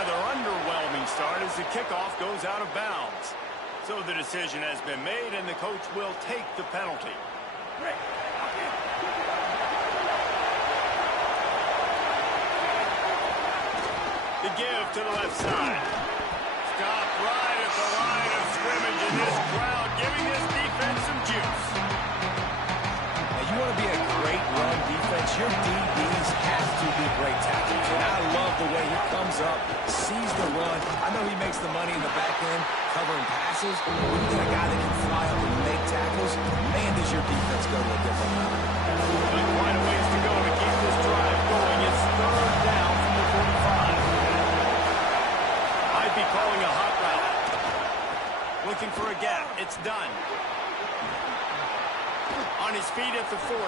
rather underwhelming start as the kickoff goes out of bounds. So the decision has been made, and the coach will take the penalty. The give to the left side. Stop right at the line of scrimmage, and this crowd giving this defense some juice. Now, you want to be a great run defense, your DBs have to be great tackles. And I love the way he comes up, sees the run. I know he makes the money in the back end, covering passes. When you got a guy that can fly up and make tackles, man, does your defense go to a different level. But quite a ways to go to keep this drive going. It's third down from the 45. Might be calling a hot route. Looking for a gap. It's done. On his feet at the 40.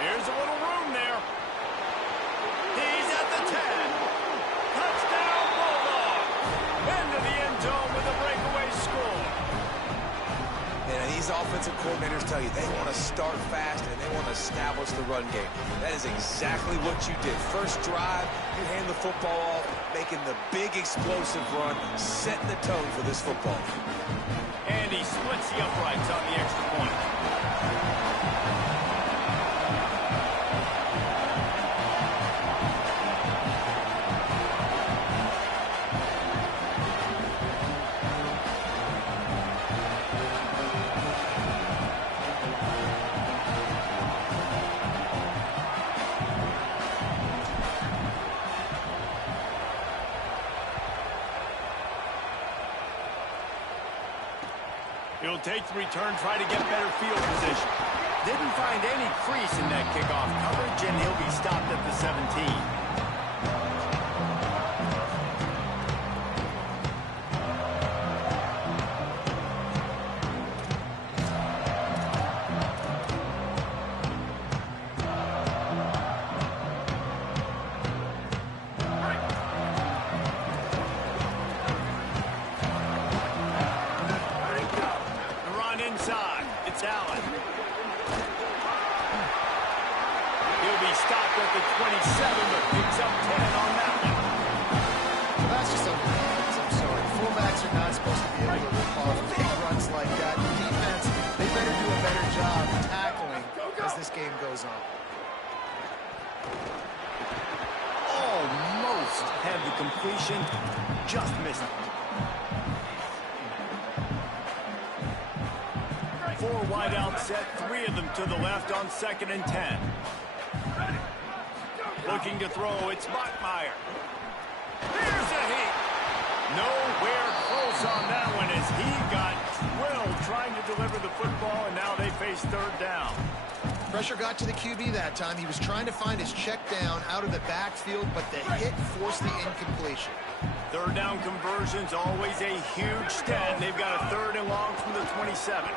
Here's a little room there. He's at the 10. Touchdown, Bulldog. Into the end zone with a breakaway score. And these offensive coordinators tell you they want to start fast and they want to establish the run game. That is exactly what you did. First drive, you hand the football off, making the big explosive run, setting the tone for this football. And he splits the uprights on the extra point. He'll take the return, try to get better field position. Didn't find any crease in that kickoff coverage, and he'll be stopped at the 17. Inside, it's Allen. He'll be stopped at the 27, but picks up 10 on that one. Well, that's just unbelievable. I'm sorry. Fullbacks are not supposed to be able to rip off big runs like that. The defense, they better do a better job tackling as this game goes on. Almost had the completion, just missed it. 4 wide out set, 3 of them to the left on 2nd and 10. Looking to throw, it's Bachmeier. Here's a heat. Nowhere close on that one as he got drilled trying to deliver the football, and now they face 3rd down. Pressure got to the QB that time. He was trying to find his check down out of the backfield, but the hit forced the incompletion. 3rd down conversion's always a huge stat. They've got a 3rd and long from the 27.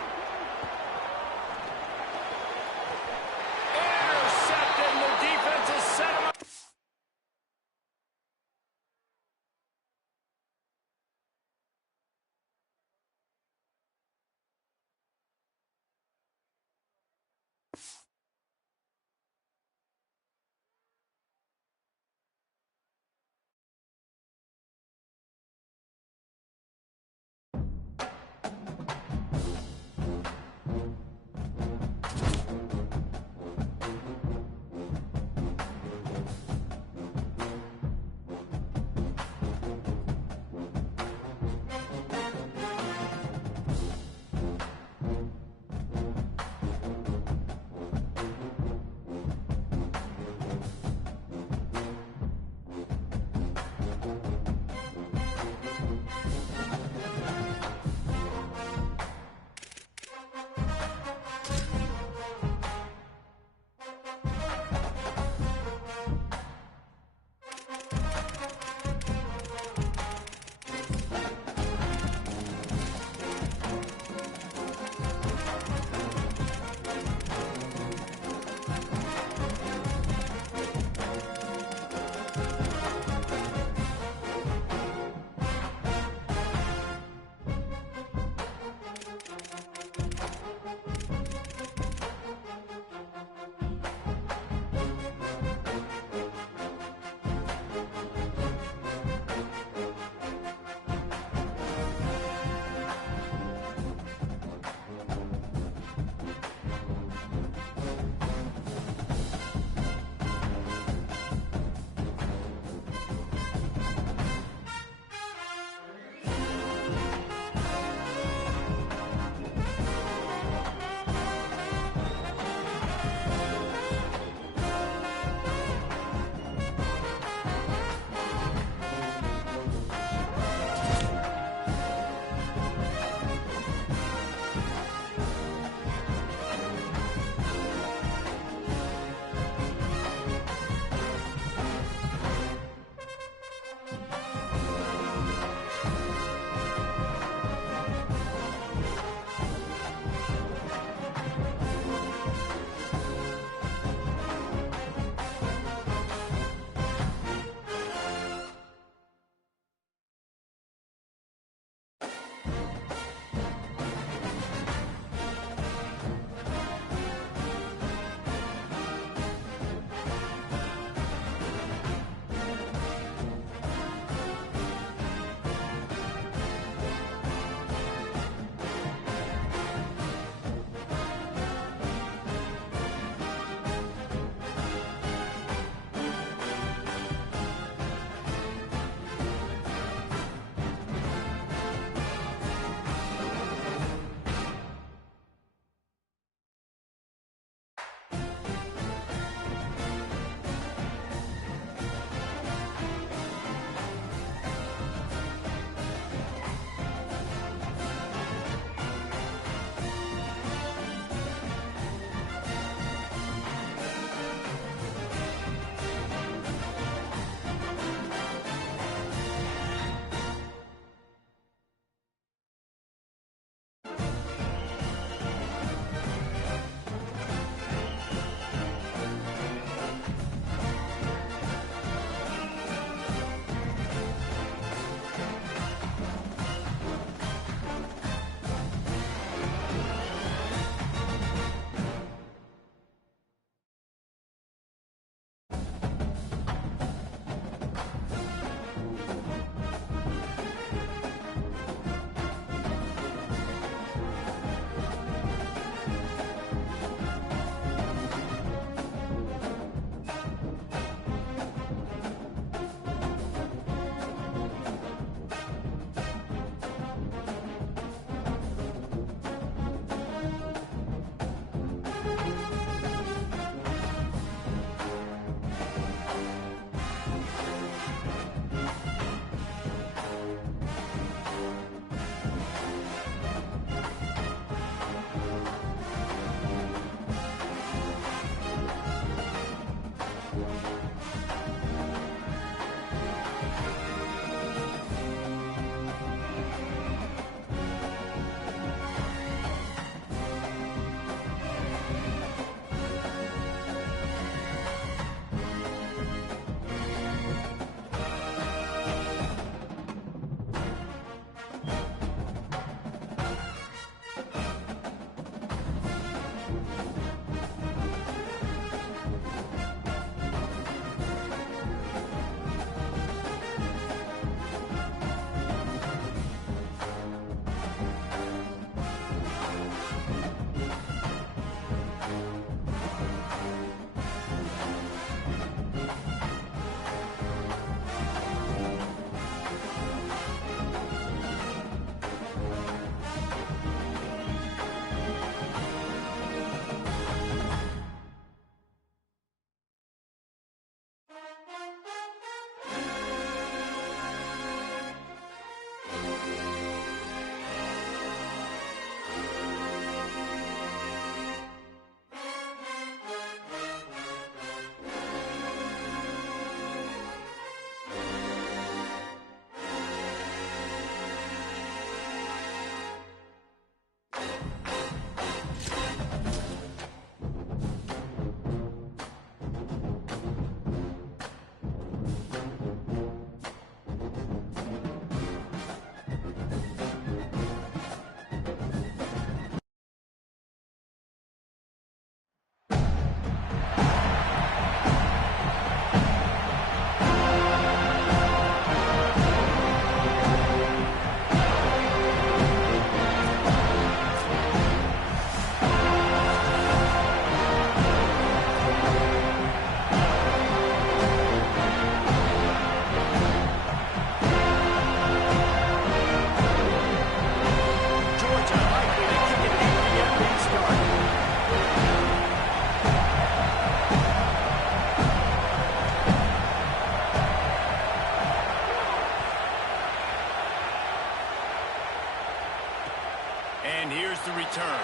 And here's the return.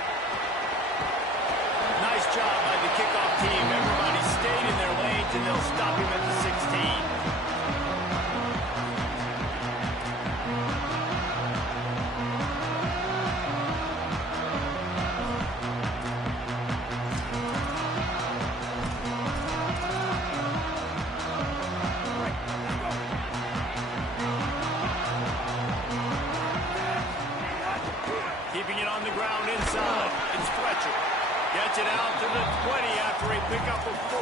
Nice job by the kickoff team. Everybody stayed in their lanes, and they'll stop him at the 16. Keeping it on the ground inside. It's Fletcher. Gets it out to the 20 after a pickup of 4.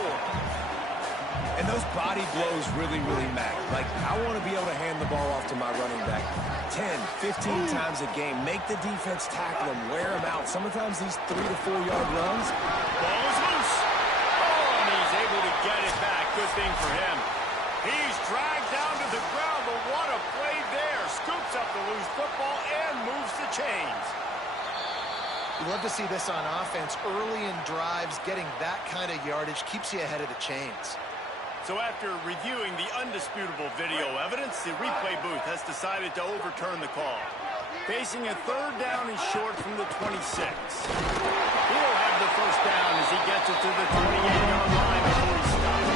And those body blows really, really matter. Like, I want to be able to hand the ball off to my running back 10, 15 times a game. Make the defense tackle him, wear him out. Sometimes these 3 to 4 yard runs. Ball is loose. Oh, and he's able to get it back. Good thing for him. He's dragged down to the ground, but what a play there. Scoops up the loose football and moves the chains. You love to see this on offense. Early in drives, getting that kind of yardage keeps you ahead of the chains. So after reviewing the undisputable video evidence, the replay booth has decided to overturn the call. Facing a 3rd down and short from the 26. He'll have the first down as he gets it to the 28-yard line before he stops.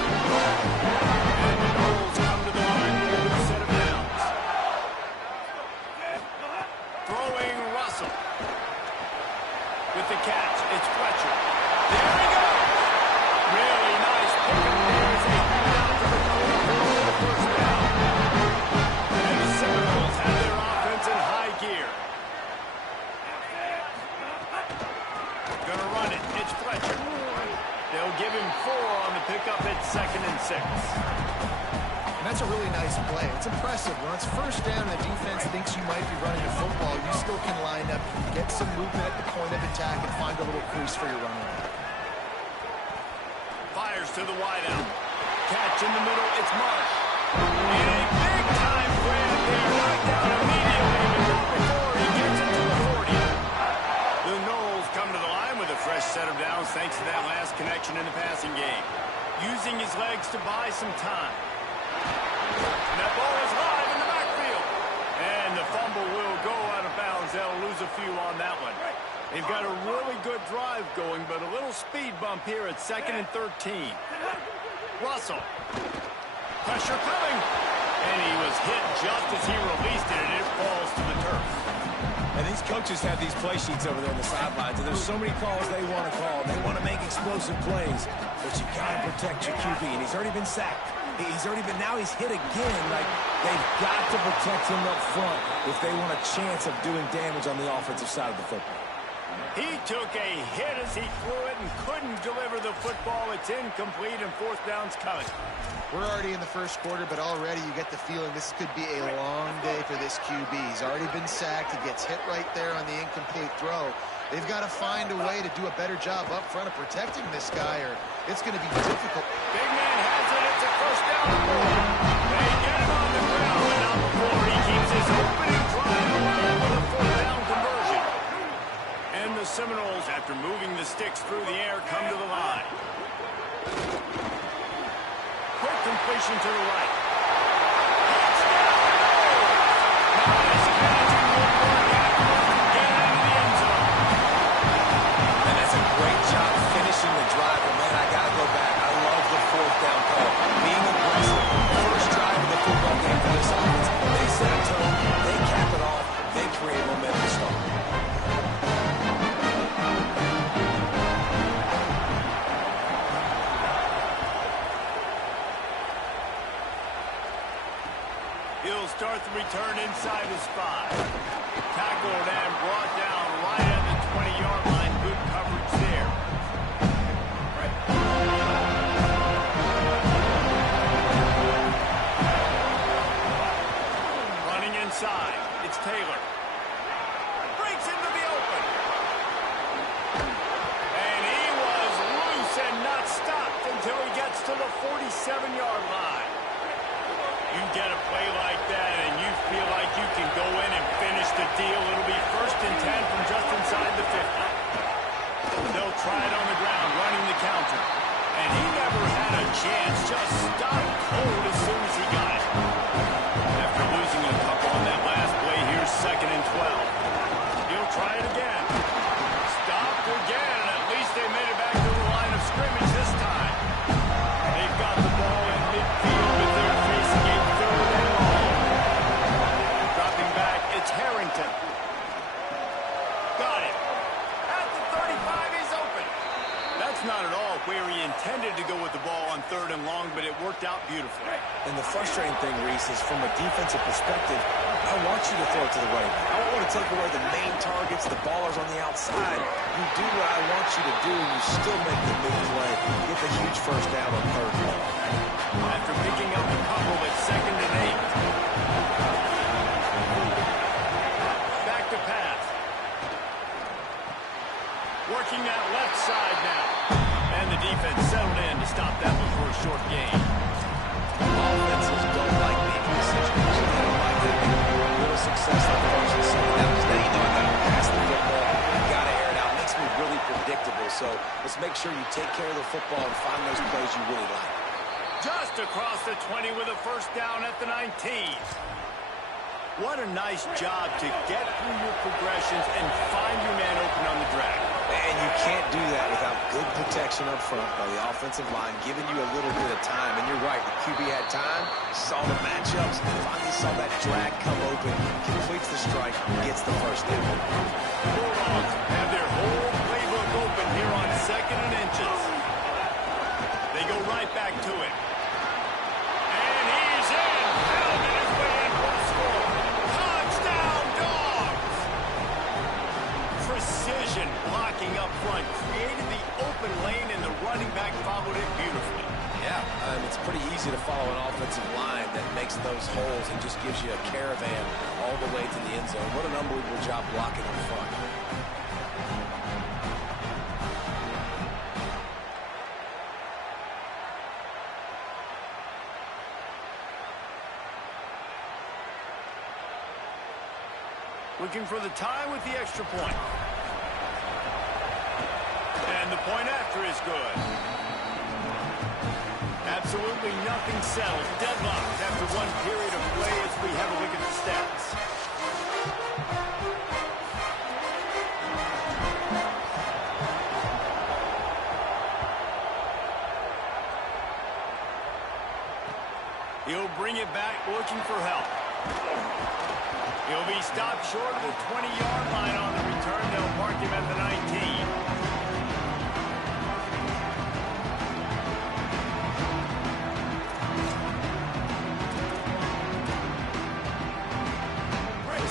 And the Noles come to the line with a set of downs. Throwing Russell. With the catch, it's Fletcher. There he goes! Really nice pickup there as they come down to the 44 for the first down. And the Seminoles have their offense in high gear. Gonna run it. It's Fletcher. They'll give him 4 on the pickup at 2nd and 6. And that's a really nice play. It's impressive. When it's first down and the defense thinks you might be running the football, you still can line up, get some movement at the point of attack, and find a little crease for your running back. Fires to the wideout. Catch in the middle. It's Marsh. And a big-time grab there. Knocked down immediately, but not before he gets it to the 40. The Noles come to the line with a fresh set of downs thanks to that last connection in the passing game. Using his legs to buy some time. And that ball is live in the backfield. And the fumble will go out of bounds. They'll lose a few on that one. They've got a really good drive going, but a little speed bump here at 2nd and 13. Russell. Pressure coming. And he was hit just as he released it, and it falls to the turf. And these coaches have these play sheets over there on the sidelines, and there's so many calls they want to call. They want to make explosive plays, but you got to protect your QB, and he's already been sacked. Now he's hit again. Like, they've got to protect him up front if they want a chance of doing damage on the offensive side of the football. He took a hit as he threw it and couldn't deliver the football. It's incomplete, and 4th down's coming. We're already in the first quarter, but already you get the feeling this could be a long day for this QB. He's already been sacked. He gets hit right there on the incomplete throw. They've got to find a way to do a better job up front of protecting this guy, or it's going to be difficult. Big man has it. It's a first down and 4. They get him on the ground, but not before he keeps his opening drive alive with a 4th down conversion. And the Seminoles, after moving the sticks through the air, come to the line. Quick completion to the right. Nice catch and good work after get into the end zone. And that's a great job finishing the drive. And man, I got to go back. I love the 4th down call. Being aggressive. First drive of the football game for this offense. They set a tone. They cap it off. They create momentum to start. He'll start the return inside his 5. Tackled and brought down right at the 20-yard line. Good coverage there. Running inside. It's Taylor. Breaks into the open. And he was loose and not stopped until he gets to the 47-yard line. You get a play like that and you feel like you can go in and finish the deal. It'll be 1st and 10 from just inside the 50. They'll try it on the ground, running the counter. And he never had a chance, just stopped cold as soon as he got it. After losing a couple on that last play, here's 2nd and 12. He'll try it again. frustrating thing, Reese, is from a defensive perspective, I want you to throw it to the running back. I don't want to take away the main targets, the ballers on the outside. You do what I want you to do, and you still make the big play. Get the huge first down on third down. After picking up a couple at 2nd and 8. Back to pass. Working that left side now. And the defense settled in to stop that one for a short gain. Offenses don't like making decisions. They don't like having little success on first and second down. Because now you know I got to pass the football. I got to air it out. It makes me really predictable. So let's make sure you take care of the football and find those plays you really like. Just across the 20 with a first down at the 19. What a nice job to get through your progressions and find your man open on the drag. And you can't do that without good protection up front by the offensive line, giving you a little bit of time. And you're right, the QB had time, saw the matchups, finally saw that drag come open, completes the strike, gets the first down. Bulldogs have their whole playbook open here on 2nd and inches. They go right back to it. And he's in. Pounded his way in for the score. Touchdown, Dogs! Precision blocking up front. Created the open lane, and the running back followed it beautifully. Yeah, it's pretty easy to follow an offensive line that makes those holes and just gives you a caravan all the way to the end zone. What an unbelievable job blocking up front. Looking for the tie with the extra point. And the point after is good. Absolutely nothing settled. Deadlocked after one period of play as we have a look at the stats. He'll bring it back looking for help. He'll be stopped short of the 20-yard line on the return. They'll mark him at the 19.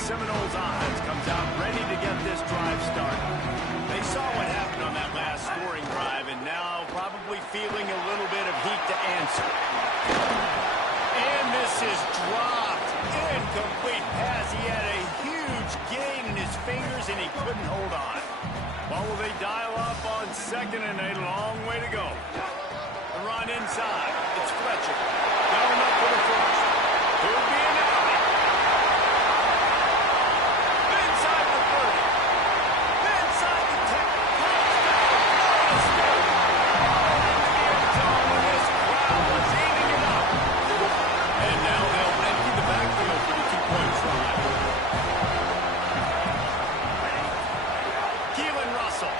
Seminoles offense comes out ready to get this drive started. They saw what happened on that last scoring drive, and now probably feeling a little bit of heat to answer. And this is dropped. Incomplete pass. He had a huge gain in his fingers, and he couldn't hold on. Well, will they dial up on 2nd and a long way to go? The run inside. It's Fletcher. Down up for the first. Could be an alley. Inside the 30. Inside the 10. Touchdown, Florida State. Into the end zone, and this crowd was eating it up. And now they'll empty the backfield for the two-point try. Keelan Russell.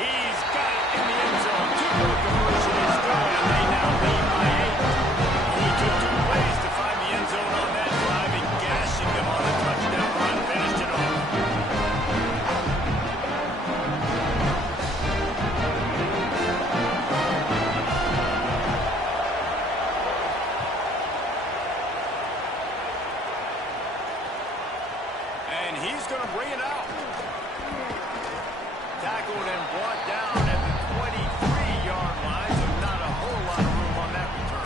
He's got it in the end zone. Two-point conversion is good, and they now lead by 8. Only took 2 plays to find the end zone on that drive, and gashing them on a touchdown run finished it off. And he's going to bring it out. Tackled and brought down at the 23-yard line, so not a whole lot of room on that return.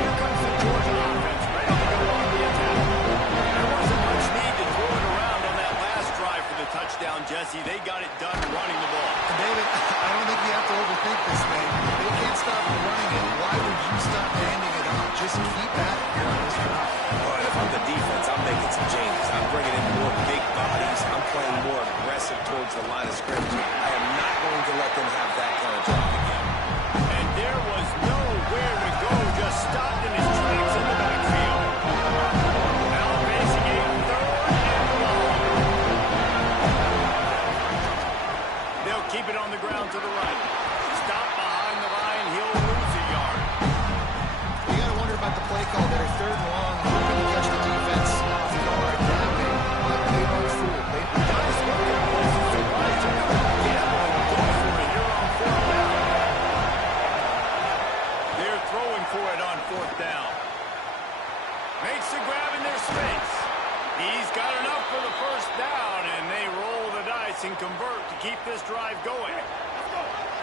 Here comes the Georgia offense, ready to go on the attack. There wasn't much need to throw it around on that last drive for the touchdown, Jesse. They got it done running the ball. David, I don't think you have to overthink this thing. They can't stop running it. Why would you stop handing it off? Just keep at it here on this drive. But if I'm the defense, I'm making some changes. I'm bringing in more big bodies. I'm playing more aggressive towards the line of scrimmage. I am not going to let them have that kind of drive again. And there was nowhere to go, just stopped in his tracks in the backfield. Now facing a 3rd and long. They'll keep it on the ground to the right. Stop behind the line, he'll lose a yard. You got to wonder about the play call there. 3rd and long, hoping to catch the defense off guard that way. But they don't fool. They guys look at this. Surprised to get wants to grab in their space. He's got enough for the first down, and they roll the dice and convert to keep this drive going.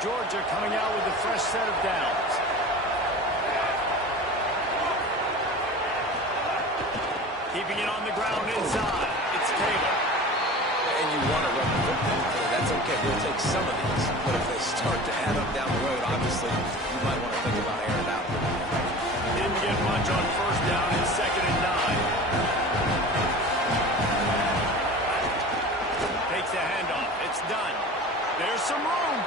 Georgia coming out with a fresh set of downs. Keeping it on the ground inside. It's Taylor. And you want to run the football. That's okay. We'll take some of these. But if they start to add up down the road, obviously, you might want to think about airing out. Didn't get much on first down in 2nd and 9. Takes the handoff. It's done. There's some room.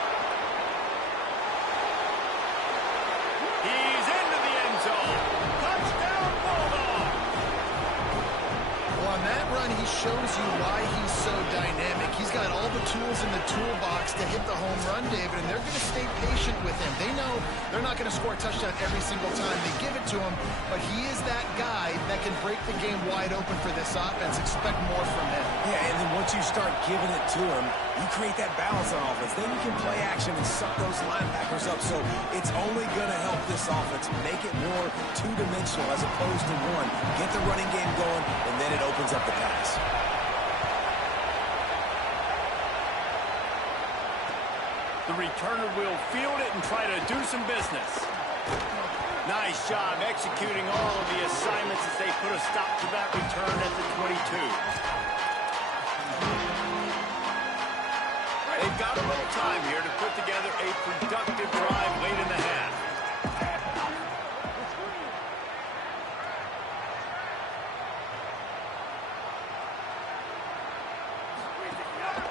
He's into the end zone. Touchdown, Bulldog. Well, on that run, he shows you why he's so dynamic. He's got all the tools in the toolbox to hit the home run, David, and they're going to stay patient with him. They know they're not going to score a touchdown every single time they give it to him, but he is that guy that can break the game wide open for this offense. Expect more from him. Yeah, and then once you start giving it to him, you create that balance on offense. Then you can play action and suck those linebackers up. So it's only going to help this offense make it more two-dimensional as opposed to one. Get the running game going, and then it opens up the pass. The returner will field it and try to do some business. Nice job executing all of the assignments as they put a stop to that return at the 22. They've got a little time here to put together a productive drive late in the half.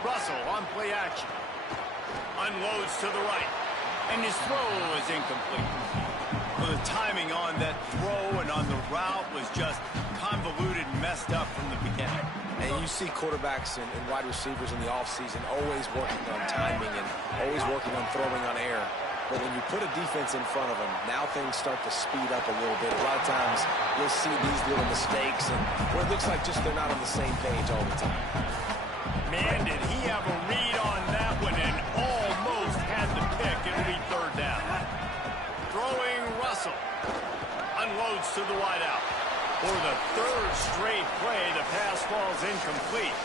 Russell on play action. Unloads to the right. And his throw is incomplete. Well, the timing on that throw and on the route was just convoluted and messed up from the beginning. And you see quarterbacks and wide receivers in the offseason always working on timing and always working on throwing on air. But when you put a defense in front of them, now things start to speed up a little bit. A lot of times you'll see these little mistakes and where it looks like just they're not on the same page all the time. Man, did he have a read on that one and almost had the pick. It'll be 3rd down. Throwing Russell. Unloads to the wideout. For the 3rd straight play, the pass falls incomplete.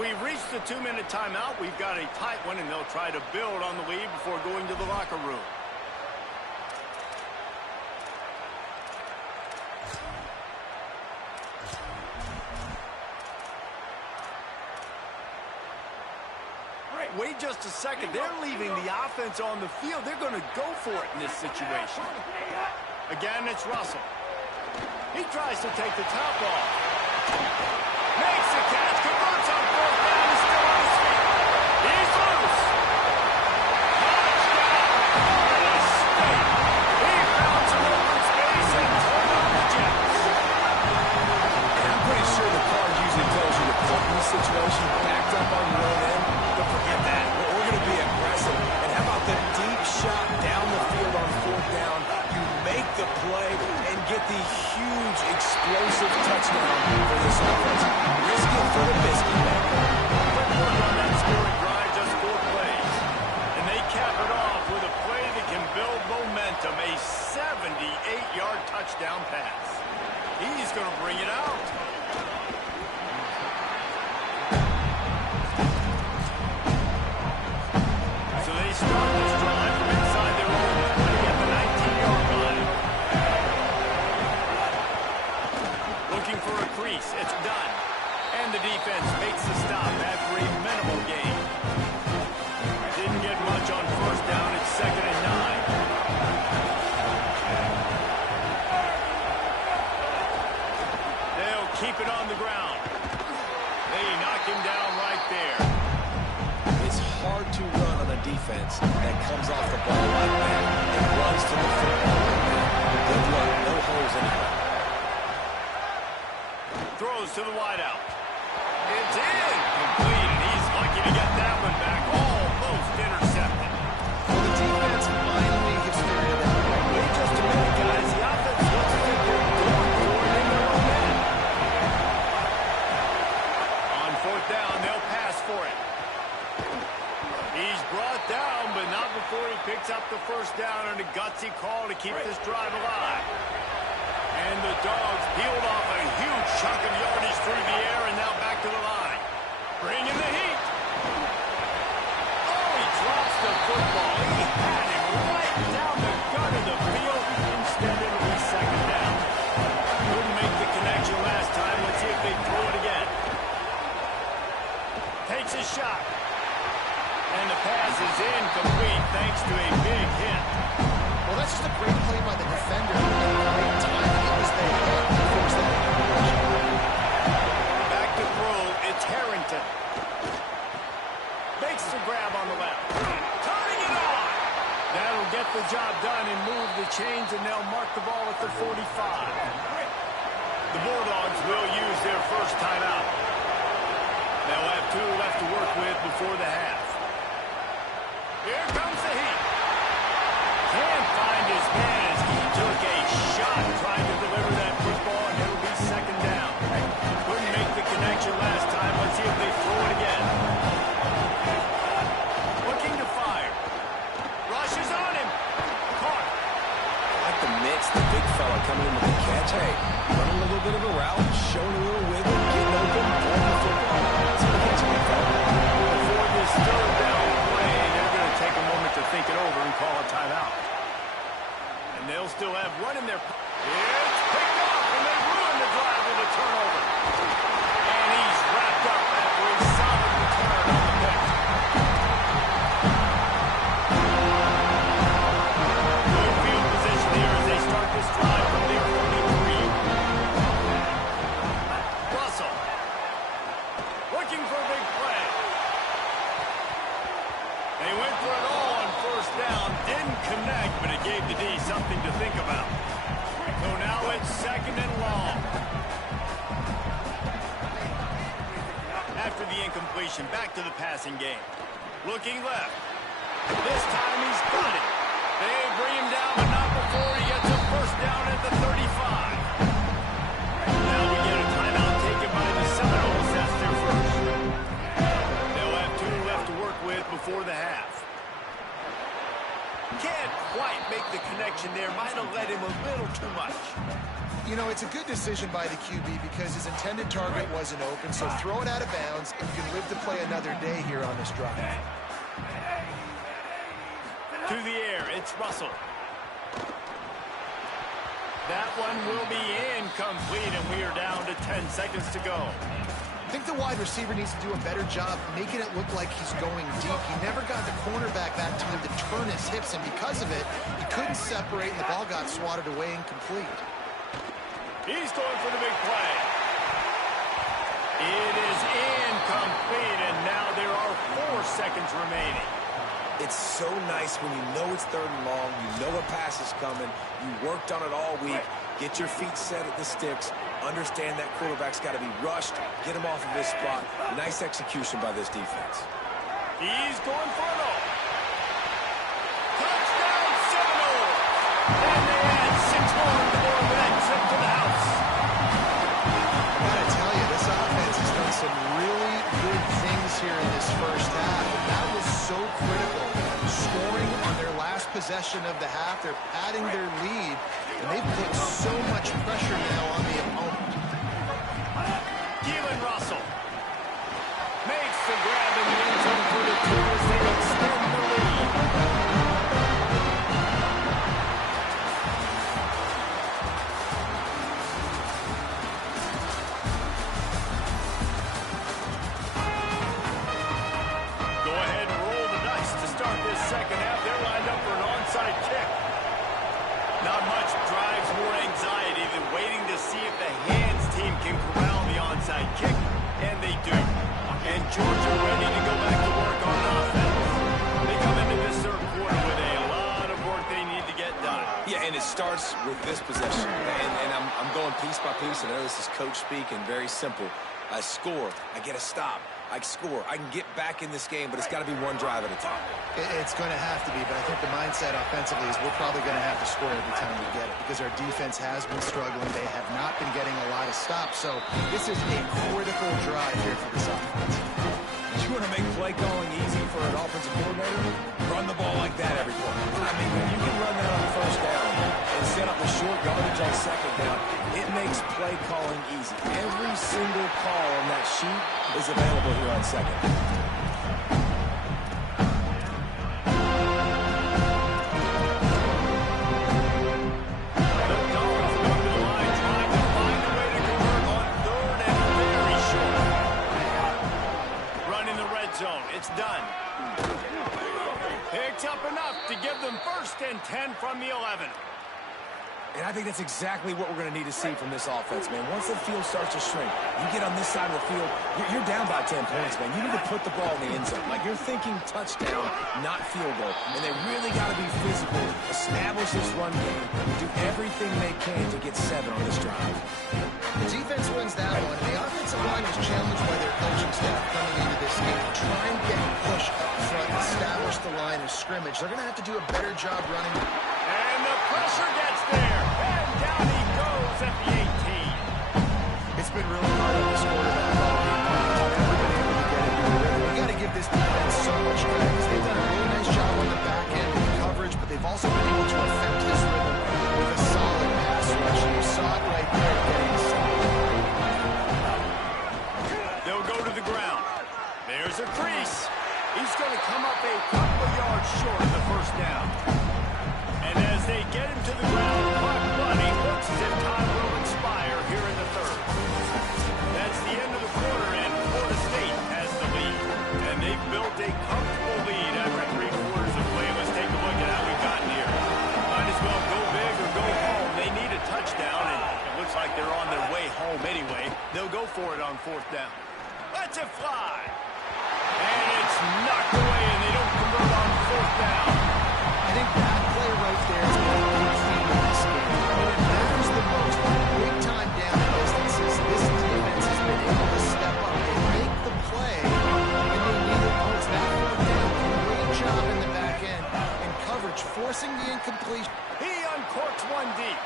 We've reached the 2-minute timeout. We've got a tight one, and they'll try to build on the lead before going to the locker room. Wait just a second. They're leaving the offense on the field. They're going to go for it in this situation. Again, it's Russell. He tries to take the top off. Makes the catch. Converts on 4th down. He's still on his feet. He's loose. Touchdown. Florida State. He found some open space and turned on the Jets. And I'm pretty sure the card usually tells you to put in this situation backed up on your own end. But forget that. We're going to be aggressive. And how about the deep shot down the field on 4th down? You make the play and get the huge explosive touchdown for this offense. Risk it for the biscuit, man. Quick work on that scoring drive, just 4 plays. And they cap it off with a play that can build momentum, a 78-yard touchdown pass. He's going to bring it out. So they start this drive from inside their own 20 at the 19-yard line. Looking for a crease. It's done. And the defense makes the stop after a minimal gain. Didn't get much on first down. It's 2nd and 9. They'll keep it on the ground. They knock him down right there. It's hard to run on a defense that comes off the ball like that and runs to the football like that. Good luck. No holes anywhere. Throws to the wideout. It's in. Complete. And he's lucky to get that one back. Almost intercepted. Well, the defense finally gets figured it out. Wait just a minute, guys. The offense looks as if they're going for it in their own end. On 4th down, they'll pass for it. He's brought down, but not before he picks up the first down and a gutsy call to keep this drive alive. And the Dogs peeled off a Bulldogs will use their first timeout. They'll have 2 left to work with before the half. Here comes the heat. Can't find his man as he took a shot trying to deliver that football, and it'll be second down. Couldn't make the connection last time. Let's see if they throw it again. Looking to fire. Rushes on him. Caught. I like the mix, the big fella coming in with the catch. Hey, running a little bit of a route, showing a little wiggle, getting open, throwing the football. That's what the catch is, fella. Before this third down play, they're going to take a moment to think it over and call a timeout. And they'll still have one in their... It's picked off, and they ruin the drive with a turnover. And he's wrapped up after a solid return on the pick. Good field position here as they start this drive from their 33. Russell. Looking for a big play. They went for it all on first down. Didn't connect, but it gave the D something to think about. So now it's second and long. After the incompletion, back to the passing game. Looking left. This time he's got it. They bring him down, but not before he gets a first down at the 35. Now we get a timeout taken by the Seminoles. That's their first. They'll have 2 left to work with before the half. Can't quite make the connection there. Might have led him a little too much. You know, it's a good decision by the QB because his intended target wasn't open, so throw it out of bounds, and you can live to play another day here on this drive. To the air, it's Russell. That one will be incomplete, and we are down to 10 seconds to go. I think the wide receiver needs to do a better job making it look like he's going deep. He never got the cornerback back to him to turn his hips, and because of it, he couldn't separate, and the ball got swatted away incomplete. He's going for the big play. It is incomplete, and now there are 4 seconds remaining. It's so nice when you know it's third and long, you know a pass is coming, you worked on it all week, get your feet set at the sticks, understand that quarterback's got to be rushed, get him off of his spot. Nice execution by this defense. He's going for it all. Touchdown, Seminoles! And they add 6 more before that trip to the house. I gotta tell you, this offense has done some really good things here in this first half, and that was so critical. Scoring on their last possession of the half, they're padding their lead, and they've put so much pressure now on the opponent. Keelan Russell makes the grab in the end zone for the 2 as they extend the lead. Go ahead and roll the dice to start this second half. They're lined up for an onside kick. Not much drives more anxiety than waiting to see if the hands team can corral the onside kick, and they do. And Georgia ready to go back to work on offense. They come into this third quarter with a lot of work they need to get done. Yeah, and it starts with this possession. And I'm going piece by piece. I know this is coach speak and very simple. I score. I get a stop. I score. I can get back in this game, but it's got to be one drive at a time. It's going to have to be, but I think the mindset offensively is we're probably going to have to score every time we get it because our defense has been struggling. They have not been getting a lot of stops, so this is a critical drive here for this offense. You want to make play calling easy for an offensive coordinator? Run the ball like that every play. I mean, when you can run that on first down and set up a short yardage on second down, it makes play calling easy. Every single call on that sheet is available here on second. It's done. Picks up enough to give them 1st and 10 from the 11. And I think that's exactly what we're going to need to see from this offense, man. Once the field starts to shrink, you get on this side of the field, you're down by 10 points, man. You need to put the ball in the end zone. Like, you're thinking touchdown, not field goal. And they really got to be physical, establish this run game, do everything they can to get 7 on this drive. The defense wins that one, and the offensive line was challenged by their coaching staff coming into this game to try and get push up front, establish the line of scrimmage. They're going to have to do a better job running. And the pressure gets there, and down he goes at the 18. It's been really hard on this quarterback all game. He's never been able to get into the rhythm. You got to give this defense so much credit because they've done a really nice job on the back end in coverage, but they've also been able to affect this rhythm with a solid pass rush. You saw it right there getting solid. They'll go to the ground. There's a crease. He's going to come up a couple of yards short of the first down. And as they get him to the ground, clock running, looks as if time will expire here in the third. That's the end of the quarter, and Florida State has the lead. And they've built a comfortable lead after 3 quarters of play. Let's take a look at how we've gotten here. Might as well go big or go home. They need a touchdown, and it looks like they're on their way home anyway. They'll go for it on 4th down. Let's it fly. And it's knocked away, and they don't convert on 4th down. I think that play right there is going to be key in this game. When it matters the most, big time down and distances, this defense has been able to step up and make the play when they need it most. That 4th down, great job in the back end and coverage, forcing the incompletion. He uncorks one deep.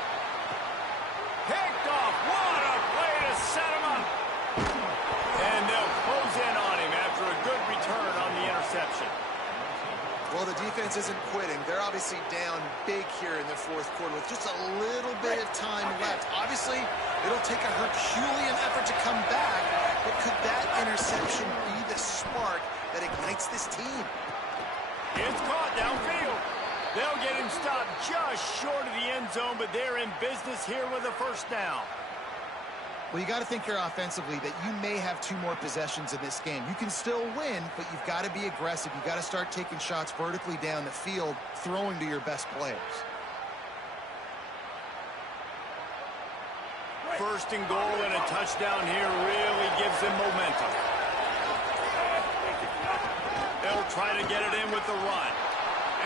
Picked off. What a play to set him up. And they'll close in on him after a good return on the interception. Well, the defense isn't quitting. They're obviously down big here in the 4th quarter with just a little bit of time left. Obviously, it'll take a Herculean effort to come back, but could that interception be the spark that ignites this team? It's caught downfield. They'll get him stopped just short of the end zone, but they're in business here with a first down. Well, you got to think here offensively that you may have 2 more possessions in this game. You can still win, but you've got to be aggressive. You've got to start taking shots vertically down the field, throwing to your best players. 1st and goal, and a touchdown here really gives them momentum. They'll try to get it in with the run.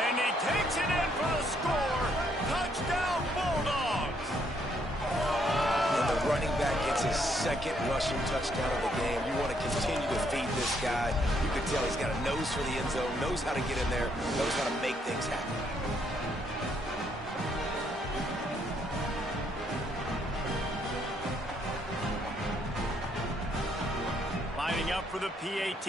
And he takes it in for the score. Touchdown, Bulldogs! Running back gets his 2nd rushing touchdown of the game. You want to continue to feed this guy. You can tell he's got a nose for the end zone, knows how to get in there, knows how to make things happen. Lining up for the PAT.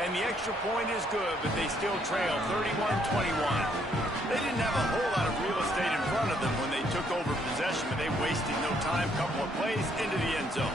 And the extra point is good, but they still trail 31-21. They didn't have a whole lot of real estate in front of them when they took over possession, but they wasted no time. Couple of plays into the end zone.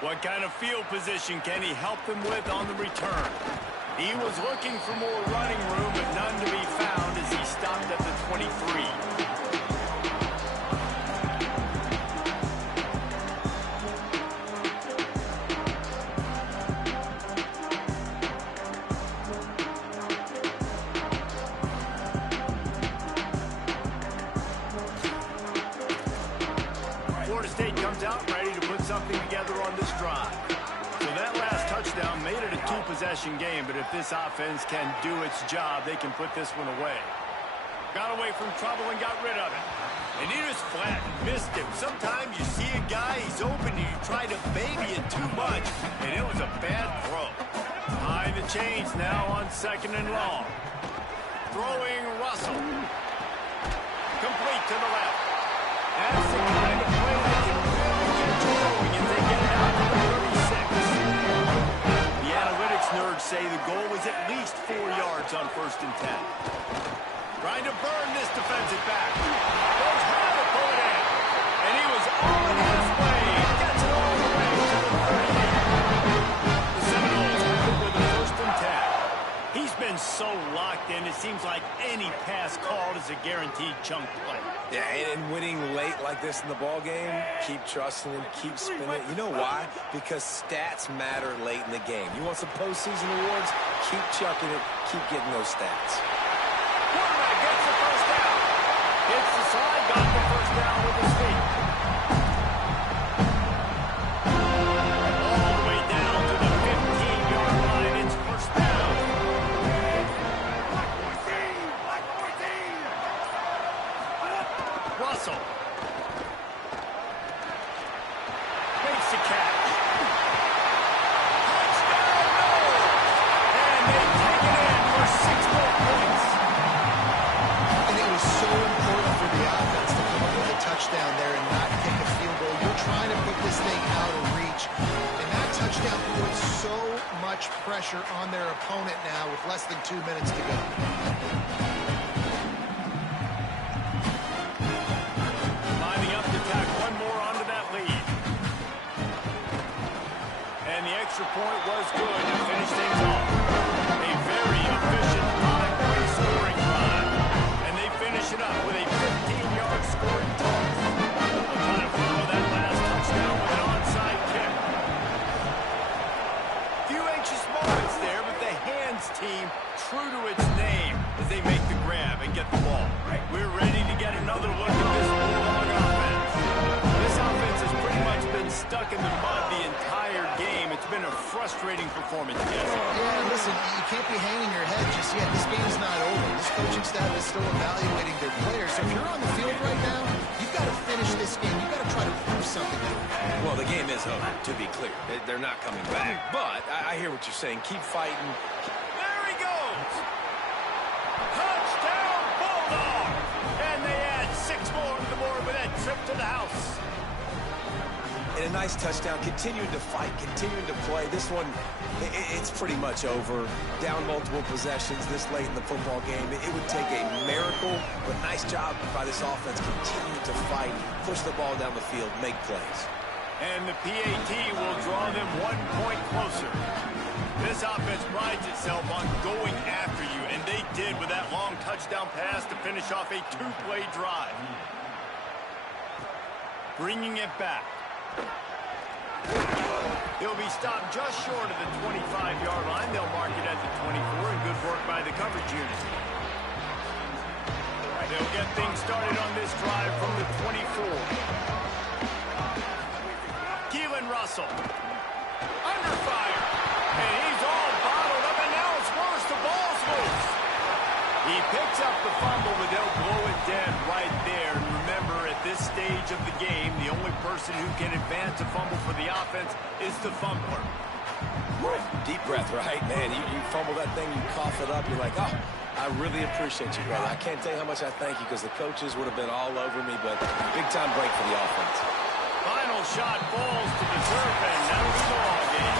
What kind of field position can he help them with on the return? He was looking for more running room, but none to be found as he stopped at the 23. Florida State comes out ready to put something together on this drive. So that last touchdown made it a 2-possession game, but if this offense can do its job, they can put this one away. Got away from trouble and got rid of it. And he just flat missed him. Sometimes you see a guy, he's open, and you try to baby it too much, and it was a bad throw. Behind the chains now on 2nd and long. Throwing Russell. Complete to the left. That's the kind of play that can really get you going if they get it out to the 36. The analytics nerds say the goal was at least 4 yards on 1st and 10. Trying to burn this defensive back. Goes high to pull it in. And he was on his way. Gets it all the way to the 38. The Seminoles have it with a 1st and 10. He's been so locked in, it seems like any pass called is a guaranteed chunk play. Yeah, and winning late like this in the ball game, keep trusting him, keep spinning. You know why? Because stats matter late in the game. You want some postseason awards? Keep chucking it, keep getting those stats. down with his feet. All the way down to the 15-yard line. It's first down. Russell. Makes the catch. Touchdown, no! And they take it in for 6 more points. And it was so important for the offense to come up with a touchdown there and not kick a field goal. You're trying to put this thing out of reach. And that touchdown puts so much pressure on their opponent now with less than 2 minutes to go. Lining up to tack one more onto that lead. And the extra point was good to finish things off. A very efficient 5-point scoring drive. And they finish it up with a 15-yard scoring toss. They'll try to follow that last touchdown with an onside kick. Few anxious moments there, but the hands team true to its name as they make the grab and get the ball. We're ready to get another look at this Bulldog offense. This offense has pretty much been stuck in the mud the entire game. It's been a frustrating performance, Jesse. Yeah, listen, you can't be hanging your head just yet. This game's not over. This coaching staff is still evaluating their players. So if you're on the field right now, you've got to finish this game. You've got to try to prove something to them. Well, the game is over, to be clear. They're not coming back. But I hear what you're saying. Keep fighting. There he goes! Touchdown, Bulldog! And they add 6 more to the board with that trip to the house. And a nice touchdown, continuing to fight, continuing to play. This one, it's pretty much over. Down multiple possessions this late in the football game. It would take a miracle, but nice job by this offense continuing to fight, push the ball down the field, make plays. And the PAT will draw them 1 point closer. This offense prides itself on going after you, and they did with that long touchdown pass to finish off a 2-play drive. Bringing it back. He'll be stopped just short of the 25-yard line. They'll mark it at the 24, and good work by the coverage unit. They'll get things started on this drive from the 24. Keelan Russell. Under fire. And he's all bottled up, and now it's worse. The ball's loose. He picks up the fumble, but they'll blow it dead right there. And remember, at this stage of the game, the only person who can advance a fumble for the offense is the fumbler. Deep breath, right? Man, you fumble that thing, you cough it up, you're like, oh, I really appreciate you, brother. I can't tell you how much I thank you because the coaches would have been all over me, but big-time break for the offense. Final shot falls to the turf, and that'll be the ball game.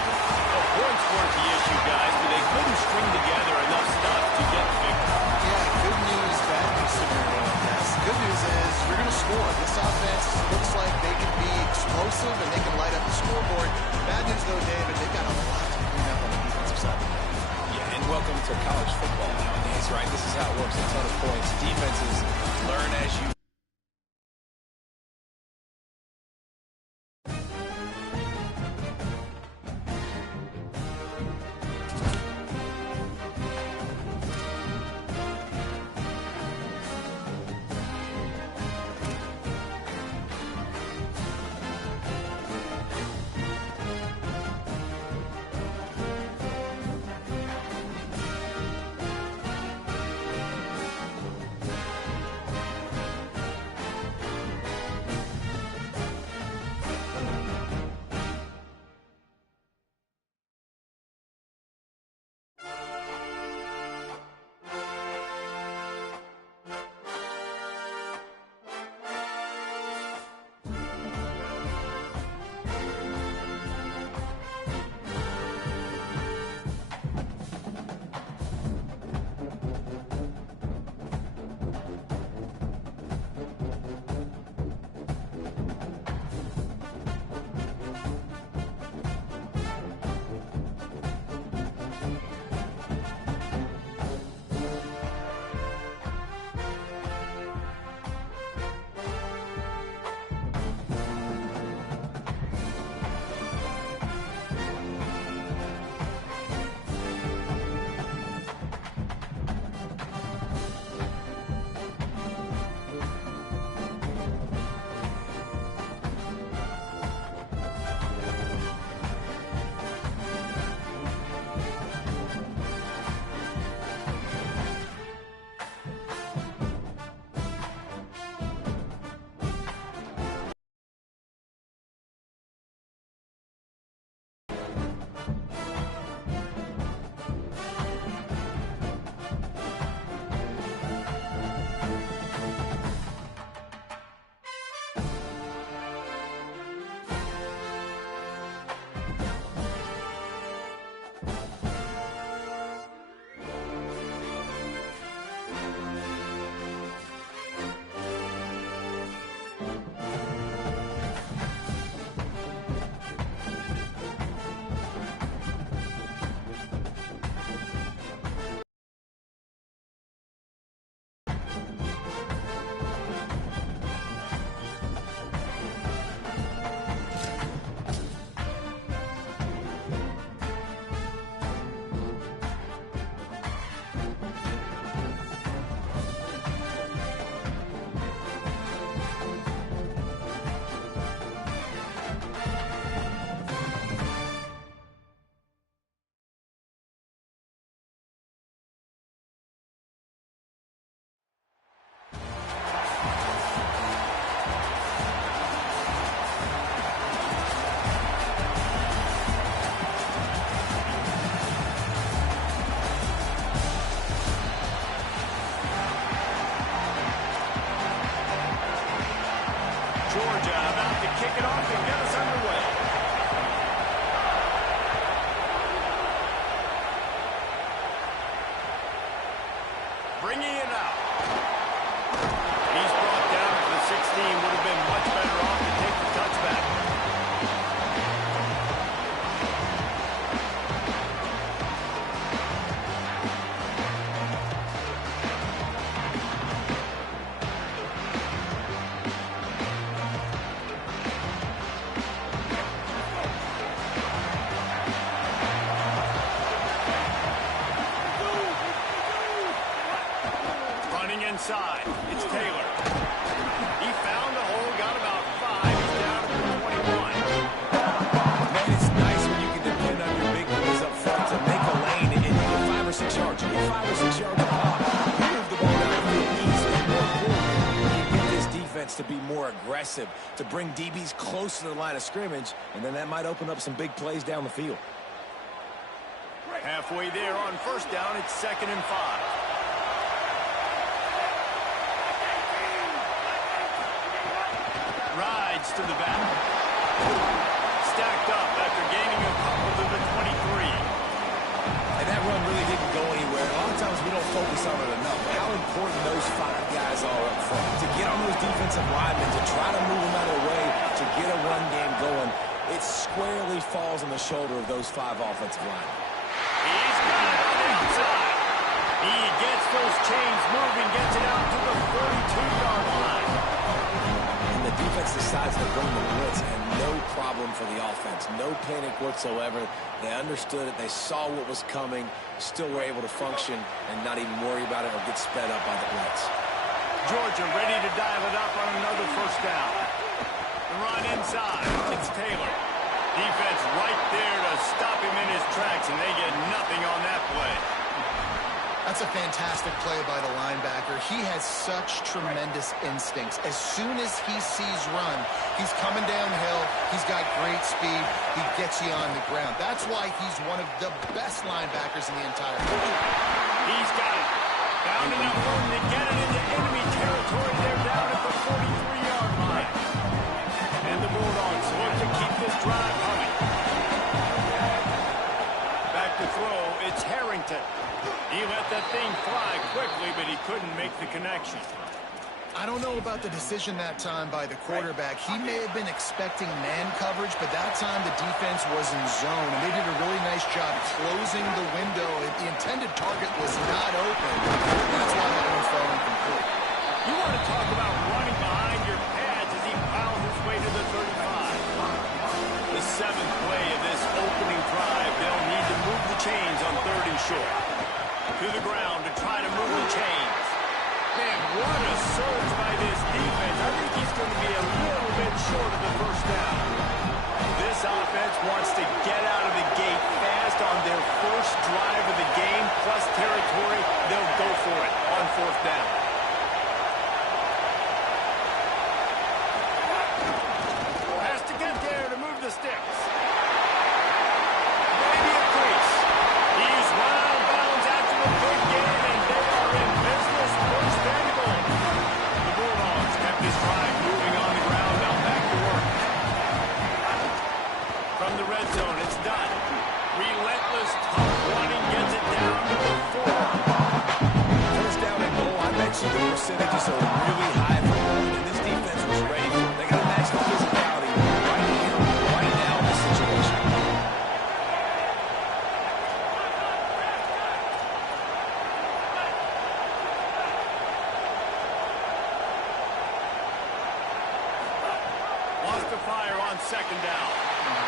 The points weren't the issue, guys, but they couldn't string together enough stuff to get the victory. Yeah, good news, bad news scenario like this. Good news is you're going to score. This offense looks like they can be explosive and they can light up the scoreboard. Bad news, though, David, they've got a lot to clean up on the defensive side. Yeah, and welcome to college football nowadays, right? This is how it works. A ton of points. Defenses learn as you Georgia about to kick it off and get us underway. Bringing it out. He's brought down to the 16. Would have been much better off to take the touchback. Inside, it's Taylor. He found a hole, got about 5. He's down to 21. Man, it's nice when you can depend on your big boys up front to make a lane and you get 5 or 6 yards. You get 5 or 6 yards of pop. You move the ball down the field easy. And more importantly, you get this defense to be more aggressive, to bring DBs close to the line of scrimmage, and then that might open up some big plays down the field. Halfway there on first down, it's 2nd and 5. Rides to the back. Stacked up after gaining a couple to the 23. And that run really didn't go anywhere. A lot of times we don't focus on it enough. How important those 5 guys are up front. To get on those defensive linemen, to try to move them out of the way, to get a run game going, it squarely falls on the shoulder of those 5 offensive linemen. He's got it on the outside. He gets those chains moving, gets it out to the 42-yard line. The defense decides to bring the blitz, and no problem for the offense. No panic whatsoever. They understood it. They saw what was coming, still were able to function and not even worry about it or get sped up by the blitz. Georgia ready to dial it up on another first down. The run inside. It's Taylor. Defense right there to stop him in his tracks, and they get nothing on that play. That's a fantastic play by the linebacker. He has such tremendous instincts. As soon as he sees run, he's coming downhill. He's got great speed. He gets you on the ground. That's why he's one of the best linebackers in the entire league. He's got it. Found enough room to get it into enemy territory. They're down at the 43-yard line. And the Bulldogs look to keep this drive coming. Back to throw. It's Harrington. He let that thing fly quickly, but he couldn't make the connection. I don't know about the decision that time by the quarterback. He may have been expecting man coverage, but that time the defense was in zone, and they did a really nice job closing the window. The intended target was not open. That's why that one fell incomplete. You want to talk about running behind your pads as he plows his way to the 35. The 7th play of this opening drive. They'll need to move the chains on 3rd and short. To the ground to try to move the chains. Man, what a surge by this defense. I think he's going to be a little bit short of the first down. This offense wants to get out of the gate fast on their first drive of the game, plus territory. They'll go for it on 4th down. Has to get there to move the sticks. Maybe a crease. He's run out of bounds after a big game, and they are in business. First and goal. The Bulldogs kept this drive moving on the ground. Now back to work. From the red zone, it's done. Relentless, tough running gets it down to the 4. First down and goal, I bet you the percentages are really high for one, and this defense was ready for it. They got to match the physicality right here, right now in this situation. Lost the fire on 2nd down.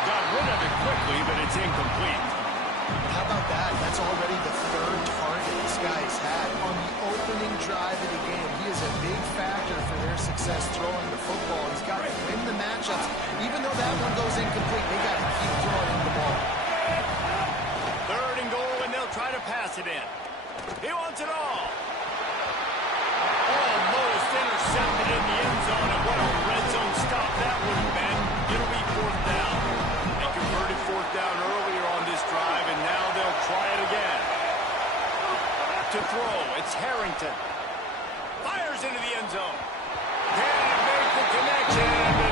Got rid of it quickly, but it's incomplete. How about that? That's already the 3rd target this guy's had on the opening drive of the game. He is a big factor for their success throwing the football. He's got to win the matchups. Even though that one goes incomplete, they got to keep throwing him the ball. 3rd and goal, and they'll try to pass it in. He wants it all. Almost intercepted in the end zone, and what a red zone stop that would have been. It'll be 4th down. They converted 4th down earlier on this drive, and now they'll try it again. To throw, it's Harrington. Fires into the end zone. Can't make the connection.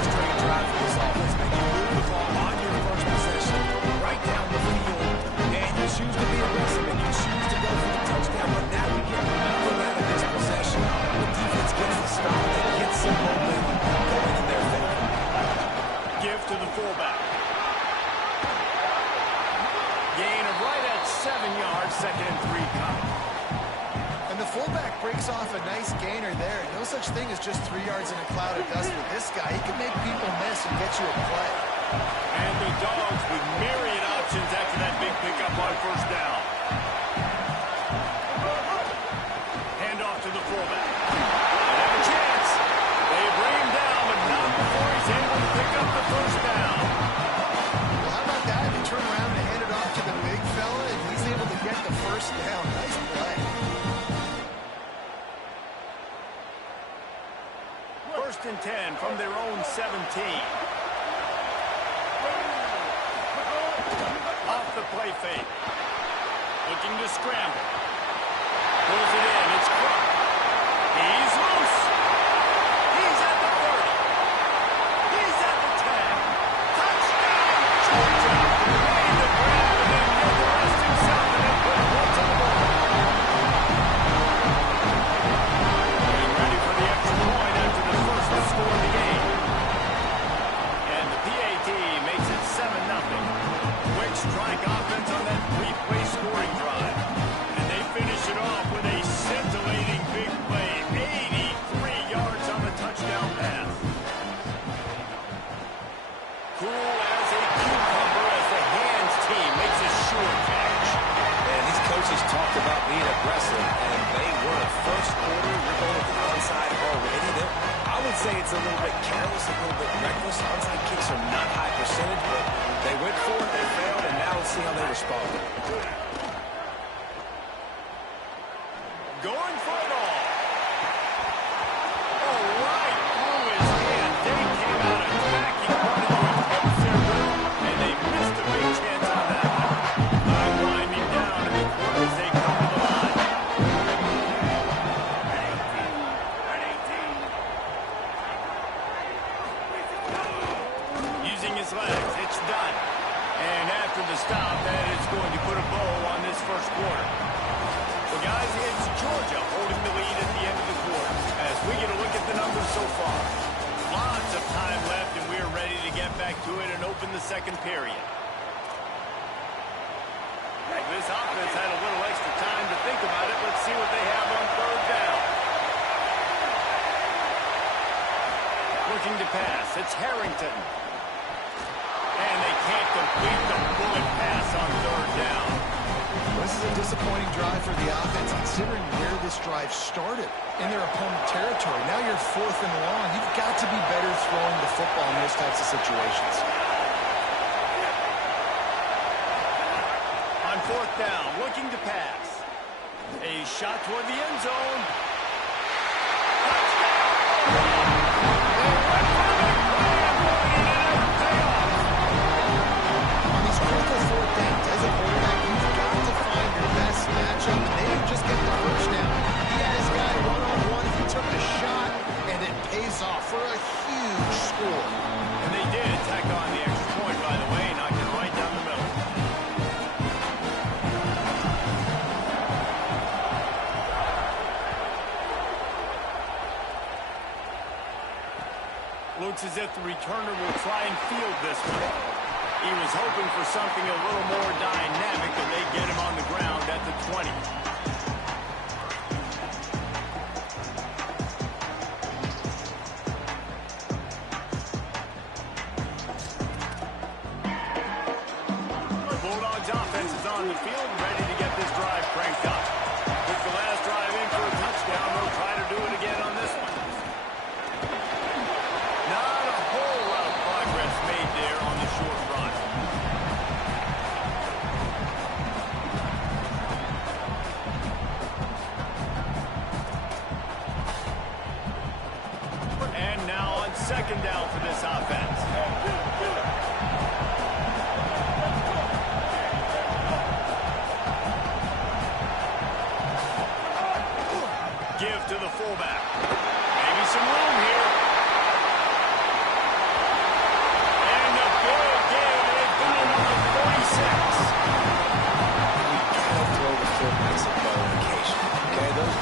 frustrating drive for this offense, man. You move the ball on your first possession, right down the field, and you choose to be aggressive, and you choose to go for the touchdown, but now you get nothing out of this possession. The defense gets the stop, and gets some momentum going in their favor. Give to the fullback. Gain of right at 7 yards, 2nd and 3 coming. And the fullback breaks off a nice gainer there. No such thing as just 3 yards in a cloud of dust with this guy. He can make people miss and get you a play. And the Dogs with myriad options after that big pickup on 1st down. Hand off to the fullback. They have a chance. They bring him down, but not before he's able to pick up the 1st down. Well, how about that? They turn around and hand it off to the big fella, and he's able to get the 1st down. Nice play. 1st and 10 from their own 17. Off the play fake. Looking to scramble. Pulls it in. It's Crump. He's loose. He's at the 30. He's at the 10. Touchdown, Georgia. Made the grab and then did the rest himself and then put it to the ball. Getting ready for the extra point after the first to score the game. And the PAT makes it 7-0. Quick strike offense on that 3-play scoring drive. And they finish it off with a scintillating big play. 83 yards on the touchdown pass. Cool as a cucumber as the hands team makes a sure catch. And these coaches talked about being aggressive, and they were. 1st quarter, you're going to the onside already. I would say it's a little bit careless, a little bit reckless. Onside kicks are not high percentage, but they went for it, they failed, and now let's see how they respond. Going for it all. Oh, right through his hand. They came out attacking, running to impose their will, and they missed a big chance on that one. Time winding down in the quarter as they come to the line. Using his legs, it's done. And after the stop, that is going to put a bow on this 1st quarter. Well, guys, it's Georgia holding the lead at the end of the quarter as we get a look at the numbers so far. Lots of time left, and we're ready to get back to it and open the 2nd period. This offense had a little extra time to think about it. Let's see what they have on 3rd down. Looking to pass. It's Harrington. And they can't complete the bullet pass on 3rd down. This is a disappointing drive for the offense, considering where this drive started in their opponent territory. Now you're 4th and long. You've got to be better throwing the football in those types of situations. On 4th down, looking to pass. A shot toward the end zone. On these critical 4th downs, as a quarterback, you've got to find your best matchup, and they didn't just get the 1st down. He had his guy one-on-one. He took a shot, and it pays off for a huge score. And they did tack on the extra point, by the way, knocked it right down the middle. Looks as if the returner will try and field this one. He was hoping for something a little more dynamic, and they get him on the ground at the 20. The Bulldogs offense is on the field, ready to get this drive cranked up. With the last drive in for a touchdown, they'll try to do it again on this one. Not a whole lot of progress made there on the short run. And now on 2nd down for this offense. Give to the fullback. Maybe some room here.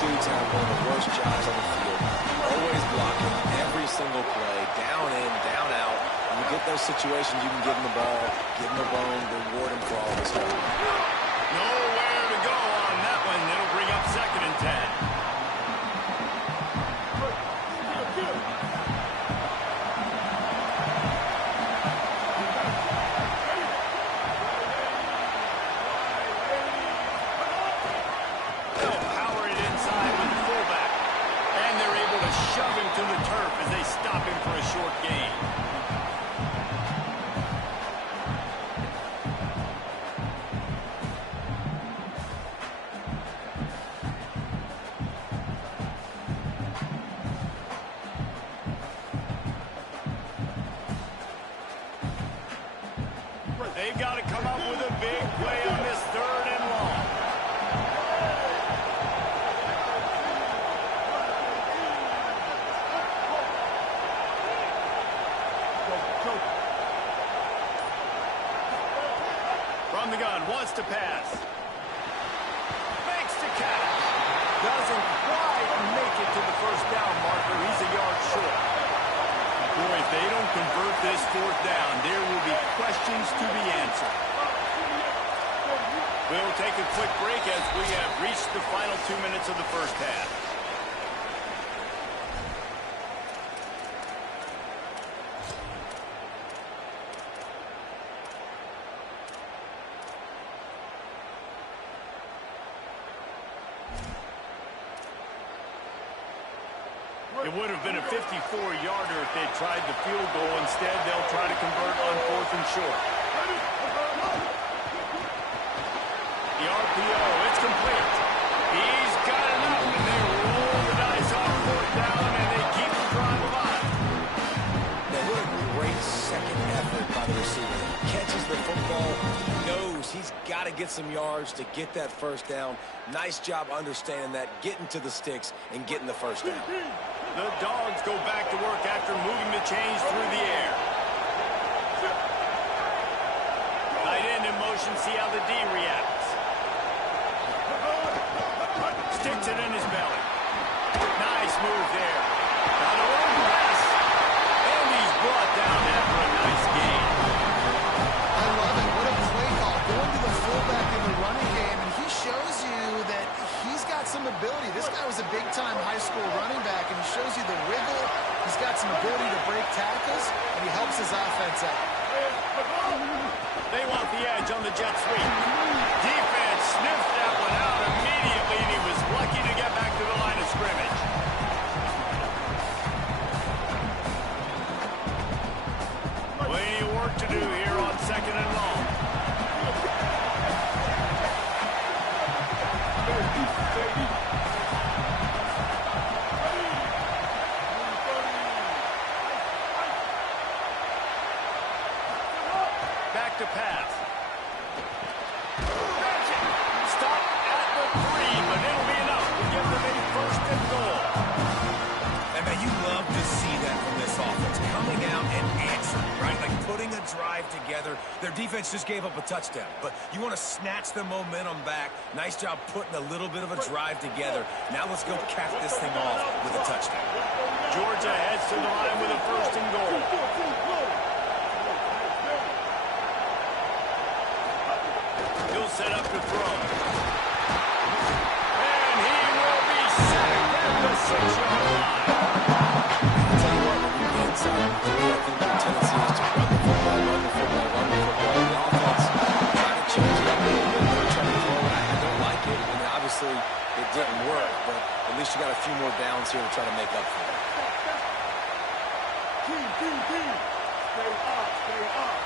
dudes have one of the worst jobs on the field. Always blocking every single play, down in, down out. When you get those situations, you can give them the ball, give them a bone, reward them for all of his help. Nowhere to go on that one. It'll bring up 2nd and 10. Shove him to the turf as they stop him for a short gain. They've got to come up with a big play on this 3rd and long. From the gun, wants to pass. Makes the catch. Doesn't quite make it to the 1st down marker. He's a yard short. Boy, if they don't convert this 4th down, there will be questions to be answered. We'll take a quick break as we have reached the final 2 minutes of the 1st half. It would have been a 54-yarder if they'd tried the field goal. Instead, they'll try to convert on 4th and short. The RPO, it's complete. He's got enough, and they roll the dice on 4th down, and they keep the drive alive. Now, what a great second effort by the receiver. Catches the football, knows he's got to get some yards to get that 1st down. Nice job understanding that, getting to the sticks, and getting the 1st down. The Dogs go back to work after moving the chains through the air. Tight end in motion, see how the D reacts. Sticks it in his belly. Nice move there. Now the one pass. And he's brought down after a nice gain. I love it. What a play call. Going to the fullback in the running game, and he shows you that he's got some ability. This guy was a big-time high school running back, and he shows you the wiggle. He's got some ability to break tackles, and he helps his offense out. They want the edge on the jet sweep. Defense sniffed that one out immediately, and he was lucky to get back to the line of scrimmage. Plenty of work to do here on 2nd and long. Back to pass. Stop at the 3, but it'll be enough to give them a 1st and goal. And man, you love to see that from this offense. Coming out and answering, right? Like putting a drive together. Their defense just gave up a touchdown, but you want to snatch the momentum back. Nice job putting a little bit of a drive together. Now let's go cap this thing off with a touchdown. Georgia heads to the line with a 1st and goal. He'll set up to throw. And he will be sacked at the 6-yard line. I'll tell you what, when you get inside the 3, I think the tendency is to run the football, run the football, run the football. The offense trying to change it up a little bit. They're trying to throw it. I don't like it. And obviously, it didn't work, but at least you got a few more downs here to try to make up for it. Stay up.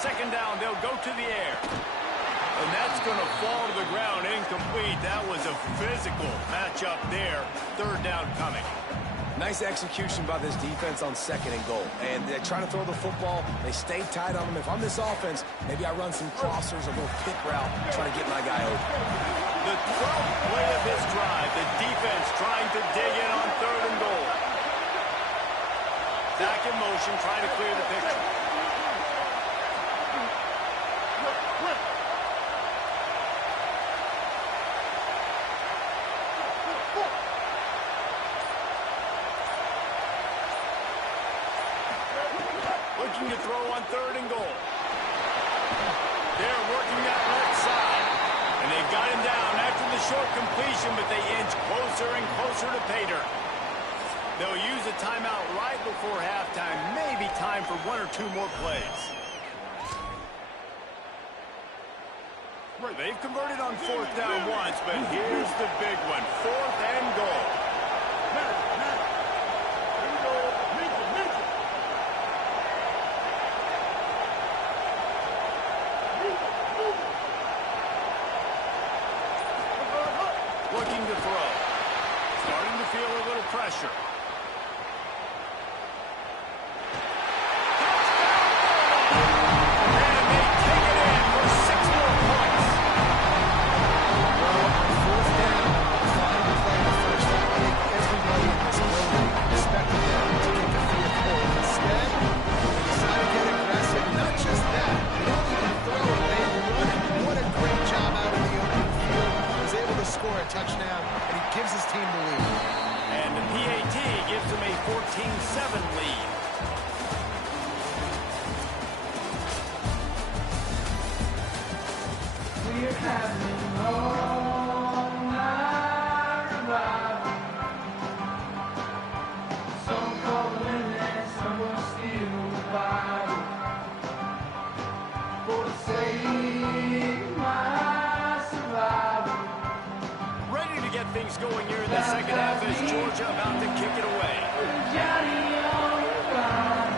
2nd down, they'll go to the air. And that's going to fall to the ground incomplete. That was a physical matchup there. 3rd down coming. Nice execution by this defense on 2nd and goal. And they're trying to throw the football. They stay tight on them. If I'm this offense, maybe I run some crossers, a little pick route, trying to get my guy open. The 12th play of this drive, the defense trying to dig in on 3rd and goal. Back in motion, trying to clear the picture. looking to throw on 3rd and goal. They're working that left side. And they've got him down after the short completion, but they inch closer and closer to pay dirt. They'll use a timeout right before halftime. Maybe time for 1 or 2 more plays. They've converted on 4th down once, but here's the big one. 4th and goal. Looking to throw. Starting to feel a little pressure. And they take it in for 6 more points. Well, on 4th down, final play the first half, I think everybody in this building expected them to kick a field goal. Instead, they decided to get aggressive. Not just that, they don't even throw it, they run it. What a great job out in the open field. He's able to score a touchdown, and he gives his team the lead. And the PAT gives them a 14-7 lead. We're having all night revival. Some call it winning, some will steal the Bible. For to save my survival. Ready to get things going here in the second half as Georgia about to kick it away. Johnny on the run.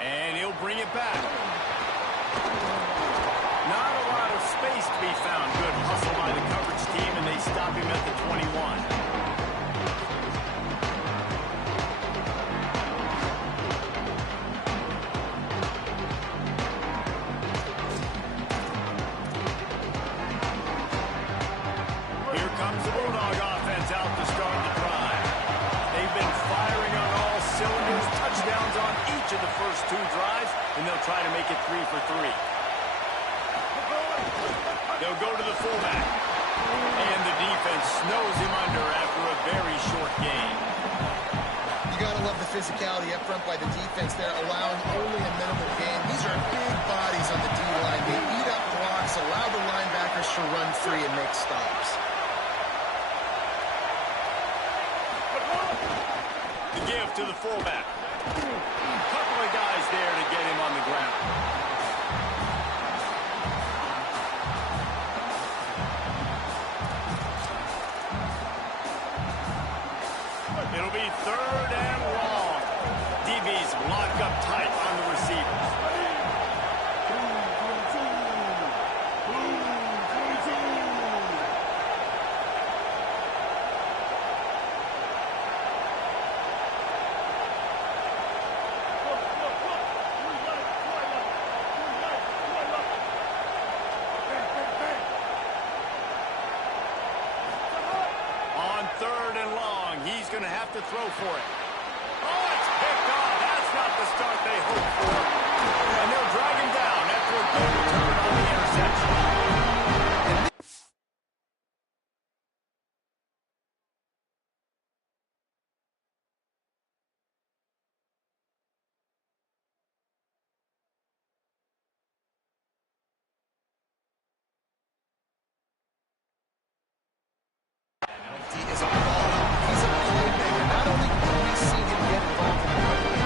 And he'll bring it back. Not a lot of space to be found. Good hustle by the coverage team, and they stop him at the 21. Here comes the Bulldog offense out to start the drive. They've been firing on all cylinders, touchdowns on each of the first 2 drives, and they'll try to make it 3 for 3. They'll go to the fullback. And the defense snows him under after a very short game. You got to love the physicality up front by the defense there, allowing only a minimal gain. These are big bodies on the D-line. They eat up blocks, allow the linebackers to run free and make stops. The give to the fullback. Couple of guys there to get him on the ground. It'll be 3rd and long. DB's locked up tight on the receivers. On 3rd and long, he's going to have to throw for it. Oh, it's picked off. That's not the start they hoped for. And they'll drag him down after a good return on the interception. He is a baller. He's a playmaker. Not only do we see him get involved in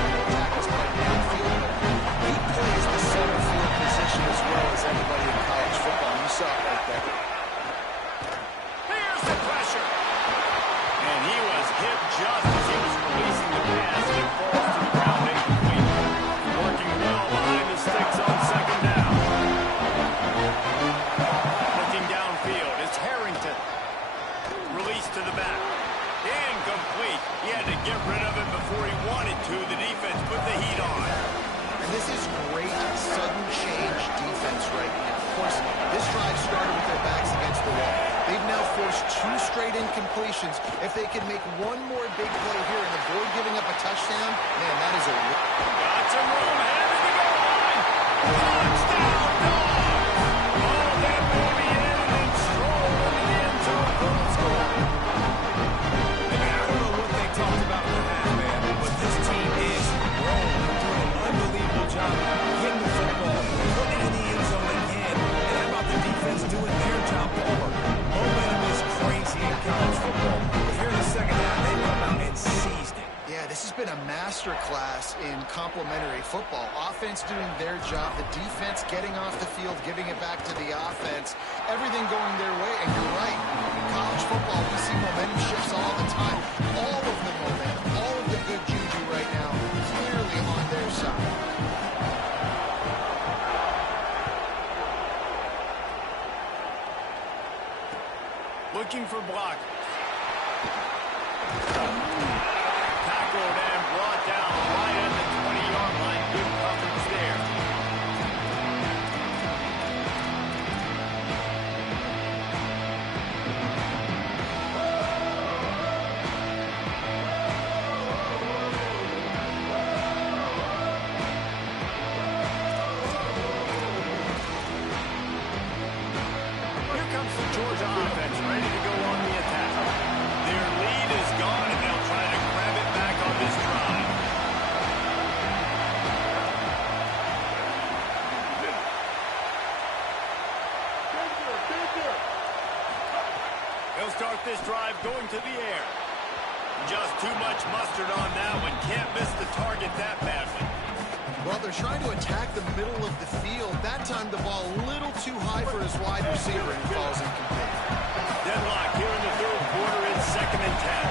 the tackles by downfield, but he plays the center field position as well as anybody in college football. You saw it right there. Here's the pressure. And he was hit just as he was releasing the pass, and it falls to the ground incomplete. Working well behind the sticks on 2nd down. Looking downfield, it's Harrington. Release to the back. Incomplete. He had to get rid of it before he wanted to. The defense put the heat on. And this is great sudden change defense right now. Of course, this drive started with their backs against the wall. They've now forced 2 straight incompletions. If they can make one more big play here and avoid giving up a touchdown, man, that is a... Got some room ahead of the goal line. Touchdown, Dogs! All that baby in and stroll into the end zone for the score. complementary football. Offense doing their job, the defense getting off the field, giving it back to the offense, everything going their way. And you're right, in college football, we see momentum shifts all the time. All of the momentum, all of the good juju right now, clearly on their side. Looking for block. Tackled and brought down right at the 20-yard line. Good coverage there. Here comes the Georgia offense, ready to go on the attack. Their lead is gone, and they'll try to grab it back on this drive. They'll start this drive going to the air. Just too much mustard on that one. Can't miss the target that badly. Well, they're trying to attack the middle of the field. That time the ball a little too high for his wide receiver, and he falls incomplete. Deadlock here in the third quarter. It's 2nd and 10.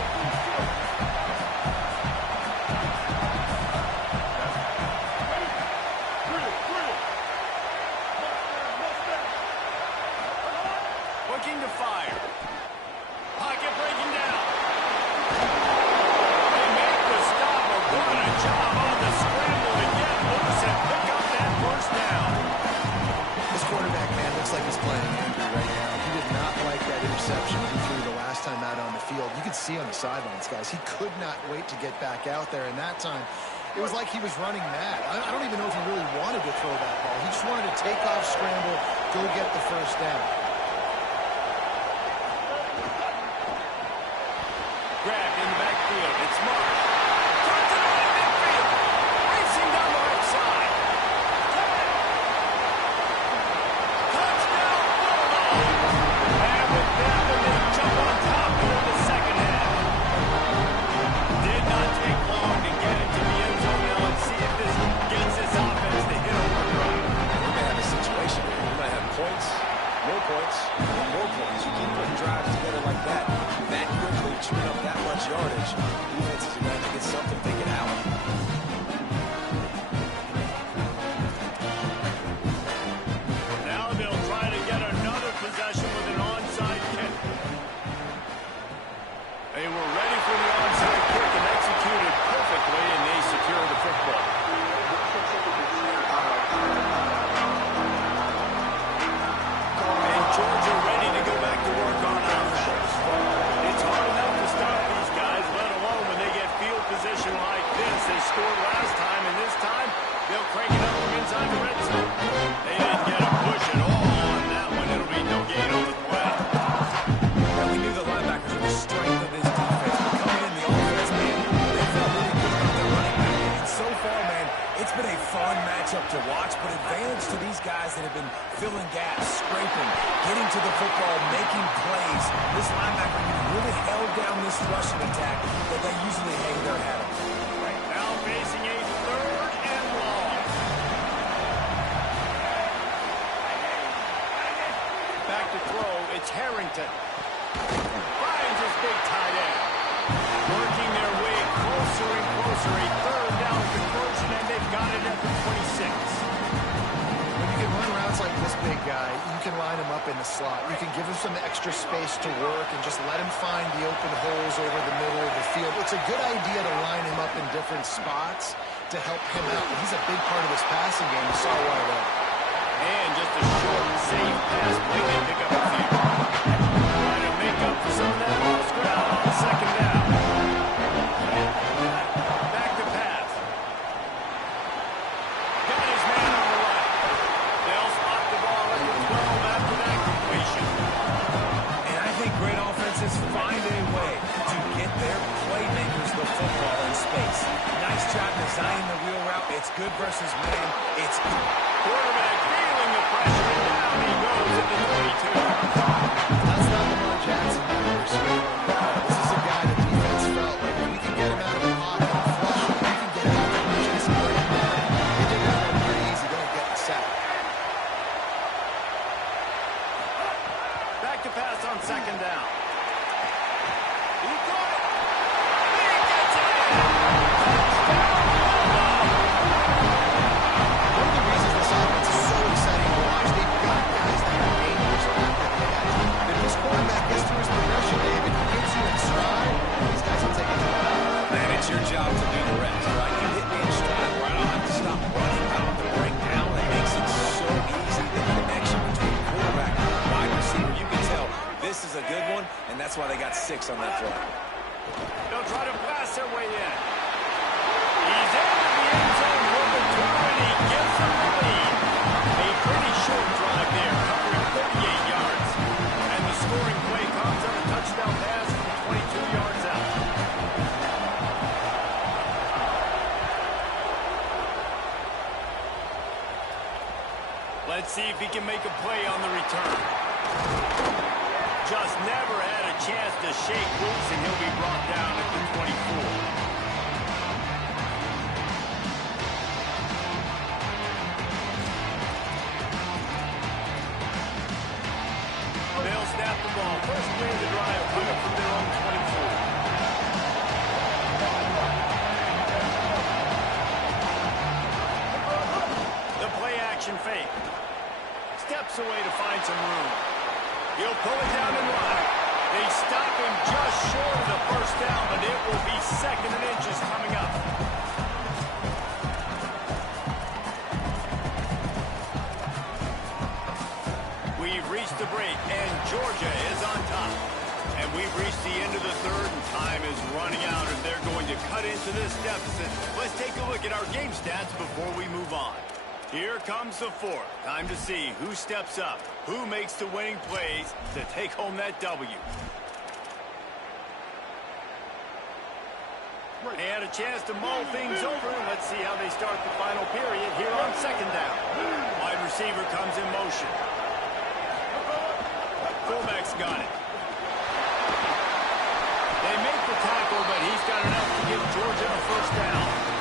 Looking to fire. Pocket breaking down. They make the stop, but what a job on the scramble to get loose and pick up that first down. This quarterback, man, looks like he's playing angry right now. He did not like that interception he threw the last time out on the field. You could see on the sidelines, guys, he could not wait to get back out there. And that time, it was like he was running mad. I don't even know if he really wanted to throw that ball. He just wanted to take off, scramble, go get the first down. Grabbed in the backfield. It's Mark. Turns it on in midfield. Racing down the right side. Touchdown, Bulldogs. And with that, they jump on top here in the second half. Did not take long to get into the end zone. Now let's see if this gets this offense to hit overdrive. We may have a situation here. We might have points, more points, and more points. You keep putting drives together like that quickly, chewing up that much yardage. Defenses are going to have to get something figured out. Now they'll try to get another possession with an onside kick. They were ready for the onside kick and executed perfectly, and they secure the football. And Georgia ready to go back to work on offense. It's hard enough to stop these guys, let alone when they get field position like this. They scored last time, and this time they'll crank it up from inside the red zone. They didn't get a push at all on that one. It'll be no gain on the play. Now, we knew the linebackers were the strength of this defense, but coming in the offense, man, they felt really good about their running back. And so far, man, it's been a fun matchup to watch, but advantage to these guys that have been filling gaps, scraping, getting to the football, making plays. This linebacker really held down this rushing attack that they usually hang their hat on. Now facing a 3rd and long. Back to throw. It's Harrington. Finds his big tight end. Working their way closer and closer. A 3rd down conversion, and they've got it at the 26. When you can run routes like this big guy, you can line him up in the slot. You can give him some extra space to work and just let him find the open holes over the middle of the field. It's a good idea to line him up in different spots to help him out. He's a big part of this passing game. You saw why there. And just a short, safe pass play. They pick up a few. Trying to make up for some of that lost ground on 2nd down. Back to pass. Got his man on the right. They'll spot the ball at the 12 after that completion. And I think great offenses find a way to get their playmakers the football in space. Nice job designing the wheel route. It's good versus man. It's good. Quarterback feeling the pressure, and down he goes at the 22. That's not Lamar Jackson. This is a guy the defense felt like if we can get him out of the pocket and flush him, we can get out there and just bring him down. 6 on that play. They'll try to blast their way in. He's into the end zone for the throw, and he gives them the lead. A pretty short drive there, covering 38 yards. And the scoring play comes on a touchdown pass from 22 yards out. Let's see if he can make a play on the return. Just never had a chance to shake loose, and he'll be brought down at the 24. They'll snap the ball. First play of the drive coming from their own 24. The play action fake. Steps away to find some room. He'll pull it down and run. They stop him just short of the first down, but it will be 2nd and inches coming up. We've reached the break, and Georgia is on top. And we've reached the end of the third, and time is running out, and they're going to cut into this deficit. Let's take a look at our game stats before we move on. Here comes the fourth. Time to see who steps up, who makes the winning plays to take home that W. They had a chance to mull things over. Let's see how they start the final period here on 2nd down. Wide receiver comes in motion. Fullback's got it. They make the tackle, but he's got enough to give Georgia a first down.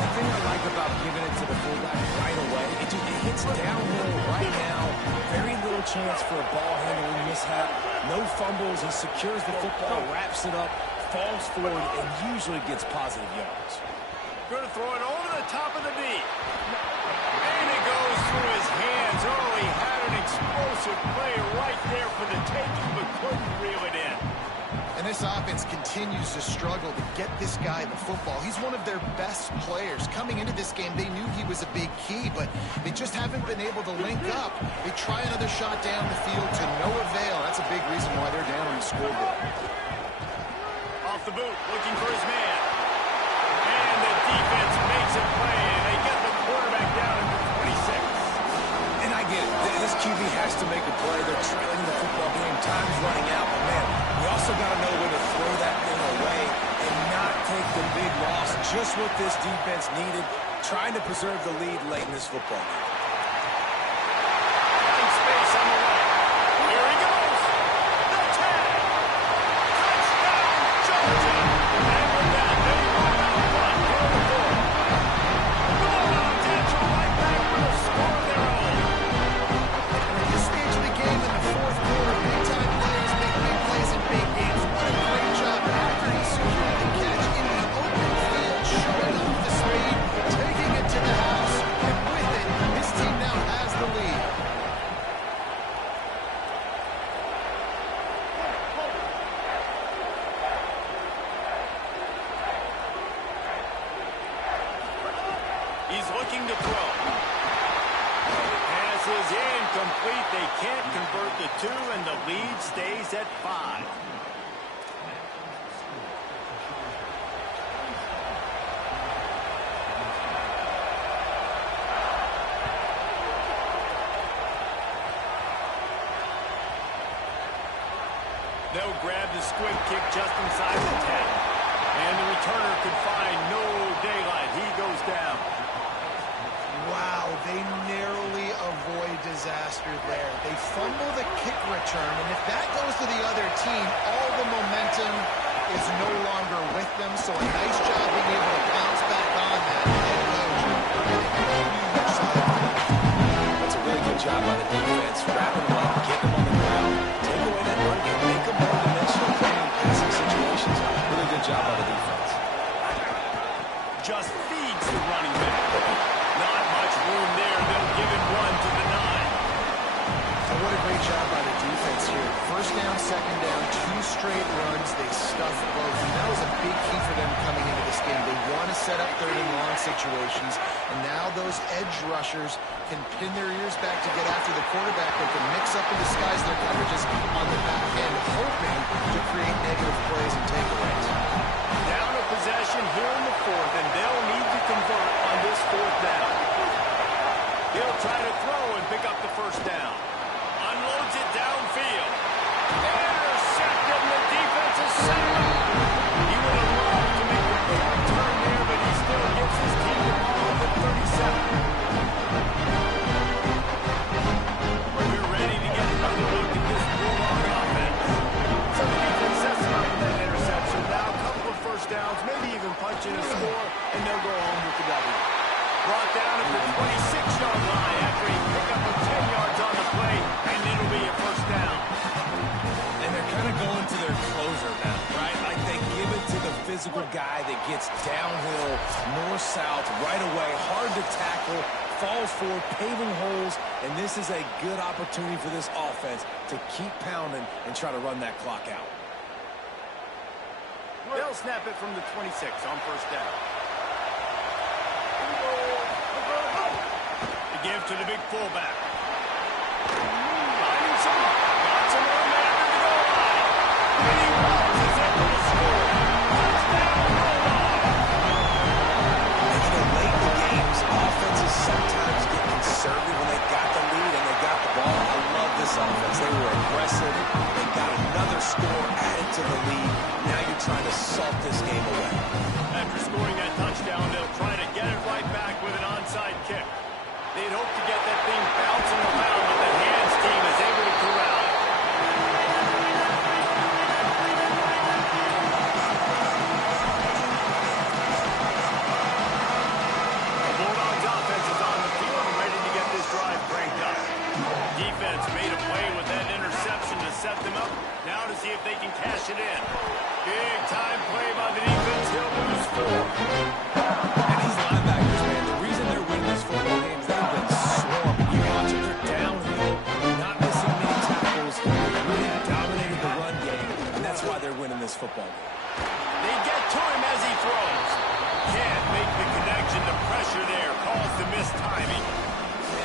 The thing I like about giving it to the fullback right away, it hits downhill right now. Very little chance for a ball handling mishap. No fumbles. He secures the football, wraps it up, falls forward, and usually gets positive yards. Going to throw it over the top of the D. And it goes through his hands. Oh, he had an explosive play right there for the taking, but couldn't reel it in. And this offense continues to struggle to get this guy the football. He's one of their best players. Coming into this game, they knew he was a big key, but they just haven't been able to link up. They try another shot down the field to no avail. That's a big reason why they're down on the scoreboard. Off the boot, looking for his man. And the defense makes a play, and they get the quarterback down at the 26. And I get it. This QB has to make a play. They're trailing the football game. Time's running out, but man, we also got to know when to throw that thing away and not take the big loss. Just what this defense needed, trying to preserve the lead late in this football game. Finding space on the right. Here he goes. The tag. Touchdown, Georgia. And with that, they run out front for the fourth. Going on potential right back with a score of their own. At this stage of the game in the fourth quarter, big-time players make big plays in big games. What a great job after he secured the catch in the open field, showing off the speed, taking it to the house, and with it, his team now has the lead. He's looking to throw. Pass is incomplete. They can't convert the 2, and the lead stays at 5. They'll grab the squib kick just inside the 10. And the returner could find no daylight. He goes down. Wow, they narrowly avoid disaster there. They fumble the kick return, and if that goes to the other team, all the momentum is no longer with them. So a nice job being able to bounce back on that. Head coach, huge side. That's a really good job by the defense. Wrapping them up, getting them on the ground, take away that run game, make them one-dimensional playing in passing situations. Really good job by the defense. Just feeds the running back. Not much room there. They'll give him 1 to the 9. So what a great job by the defense here. First down, second down, 2 straight runs. They stuffed both. And that was a big key for them coming into this game. They want to set up 3rd and long so situations. And now those edge rushers can pin their ears back to get after the quarterback. They can mix up and disguise their coverages on the back end, hoping to create negative plays and takeaways. Down a possession here in the fourth, and they'll need to convert on this fourth down. He'll try to throw and pick up the first down. Unloads it downfield. Intercepted, the defense is set him up. He would have loved to make a quick return there, but he still gets his team the ball at the 37. We're ready to get another look at this Bulldog offense. So the defense sets him up with that interception. Now a couple of first downs, maybe even punching a score, and they'll go home with the W. Brought down at the 26-yard line after he picked up 10 yards on the play, and it'll be a first down. And they're kind of going to their closer now, right? Like they give it to the physical guy that gets downhill, north-south, right away, hard to tackle, falls forward, paving holes, and this is a good opportunity for this offense to keep pounding and try to run that clock out. They'll snap it from the 26 on first down. The give to the big fullback. Finding some, got some room after the goal line. And he runs, he's able to score. Touchdown, Bulldog. And you know, late in the games, offenses sometimes get conservative when they got the lead and they got the ball. I love this offense. They were aggressive. They got another score added to the lead. Now you're trying to salt this game away. After scoring that touchdown, they'll try to get it right back with an onside kick. They'd hope to get that thing bouncing around, but the hands team is able to corral it. The Bulldogs offense is on the field and ready to get this drive cranked up. Defense made a play with that interception to set them up. Now to see if they can cash it in. Big time play by the defense. He'll lose 4. And these linebackers, man, the reason they're winning this football game is they've been swarming. You watch them, they're downhill, not missing many tackles. They've really dominated the run game, and that's why they're winning this football game. They get to him as he throws. Can't make the connection. The pressure there caused the missed timing.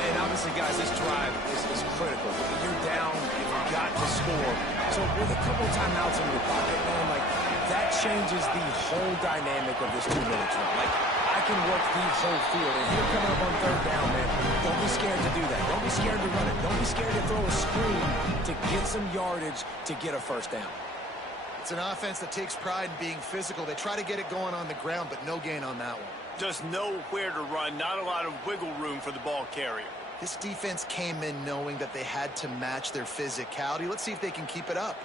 And obviously, guys, this drive is critical. You're down, you've got to score. So with a couple timeouts in your pocket, man, like, that changes the whole dynamic of this 2-minute drill. Like, I can work the whole field, and you're coming up on third down, man. Don't be scared to do that. Don't be scared to run it. Don't be scared to throw a screen to get some yardage to get a first down. It's an offense that takes pride in being physical. They try to get it going on the ground, but no gain on that one. Just nowhere to run. Not a lot of wiggle room for the ball carrier. This defense came in knowing that they had to match their physicality. Let's see if they can keep it up.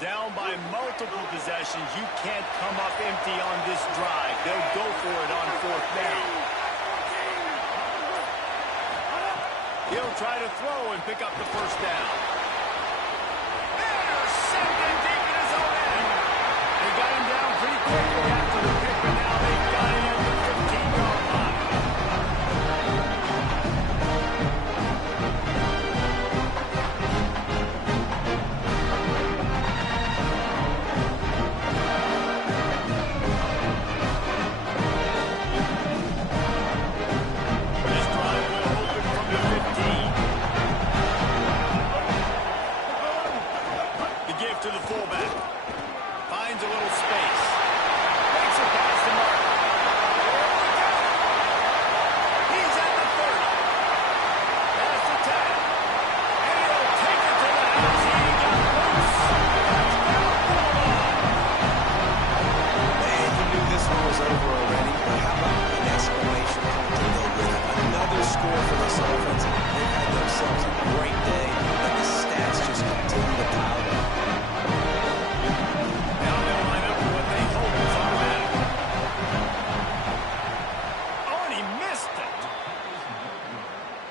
Down by multiple possessions. You can't come up empty on this drive. They'll go for it on fourth down. He'll try to throw and pick up the first down. Intercepted deep in his own end. They got him down pretty quickly after the pick, but now they've got him at the 15-yard line. This drive will open from the 15. The give to the fullback. Finds a little space. Makes it past the mark. He's at the 30. Past the 10. And he'll take it to the house. He got loose. Touchdown, Bulldog. Man, you knew this one was over already, but how about an exclamation point to go with it? Another score for this offense. They've had themselves a great day, and the stats just continue to pile up. Now they'll line up for what they hope is automatic. Oh, and he missed it.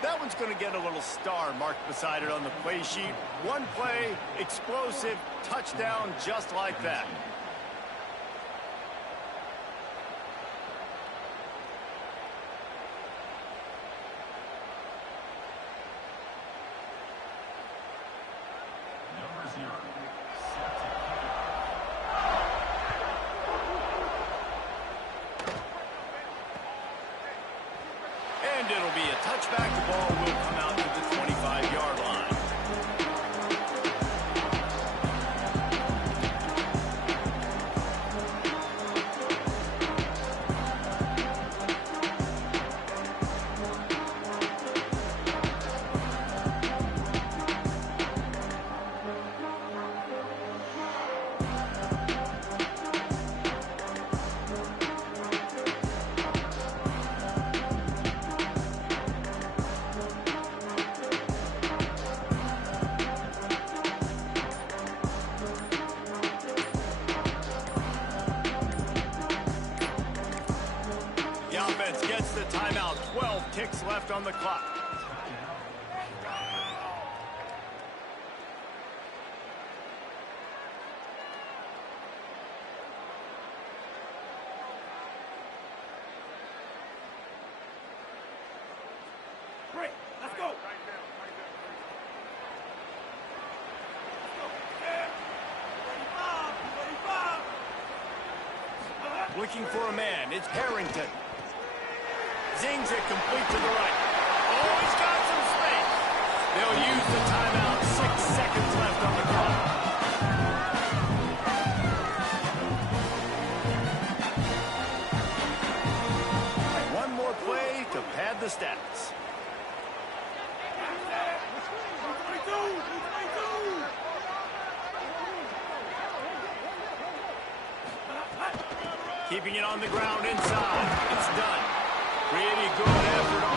That one's going to get a little star marked beside it on the play sheet. One play, explosive, touchdown just like that. And it'll be a touchback. The ball will come out to the 25-yard line. The offense gets the timeout. 12 ticks left on the clock. Great, let's go. Looking for a man. It's Harrington. Zings it complete to the right. Oh, he's got some space. They'll use the timeout. 6 seconds left on the clock. One more play to pad the stats. Keeping it on the ground inside. It's done. Pretty good effort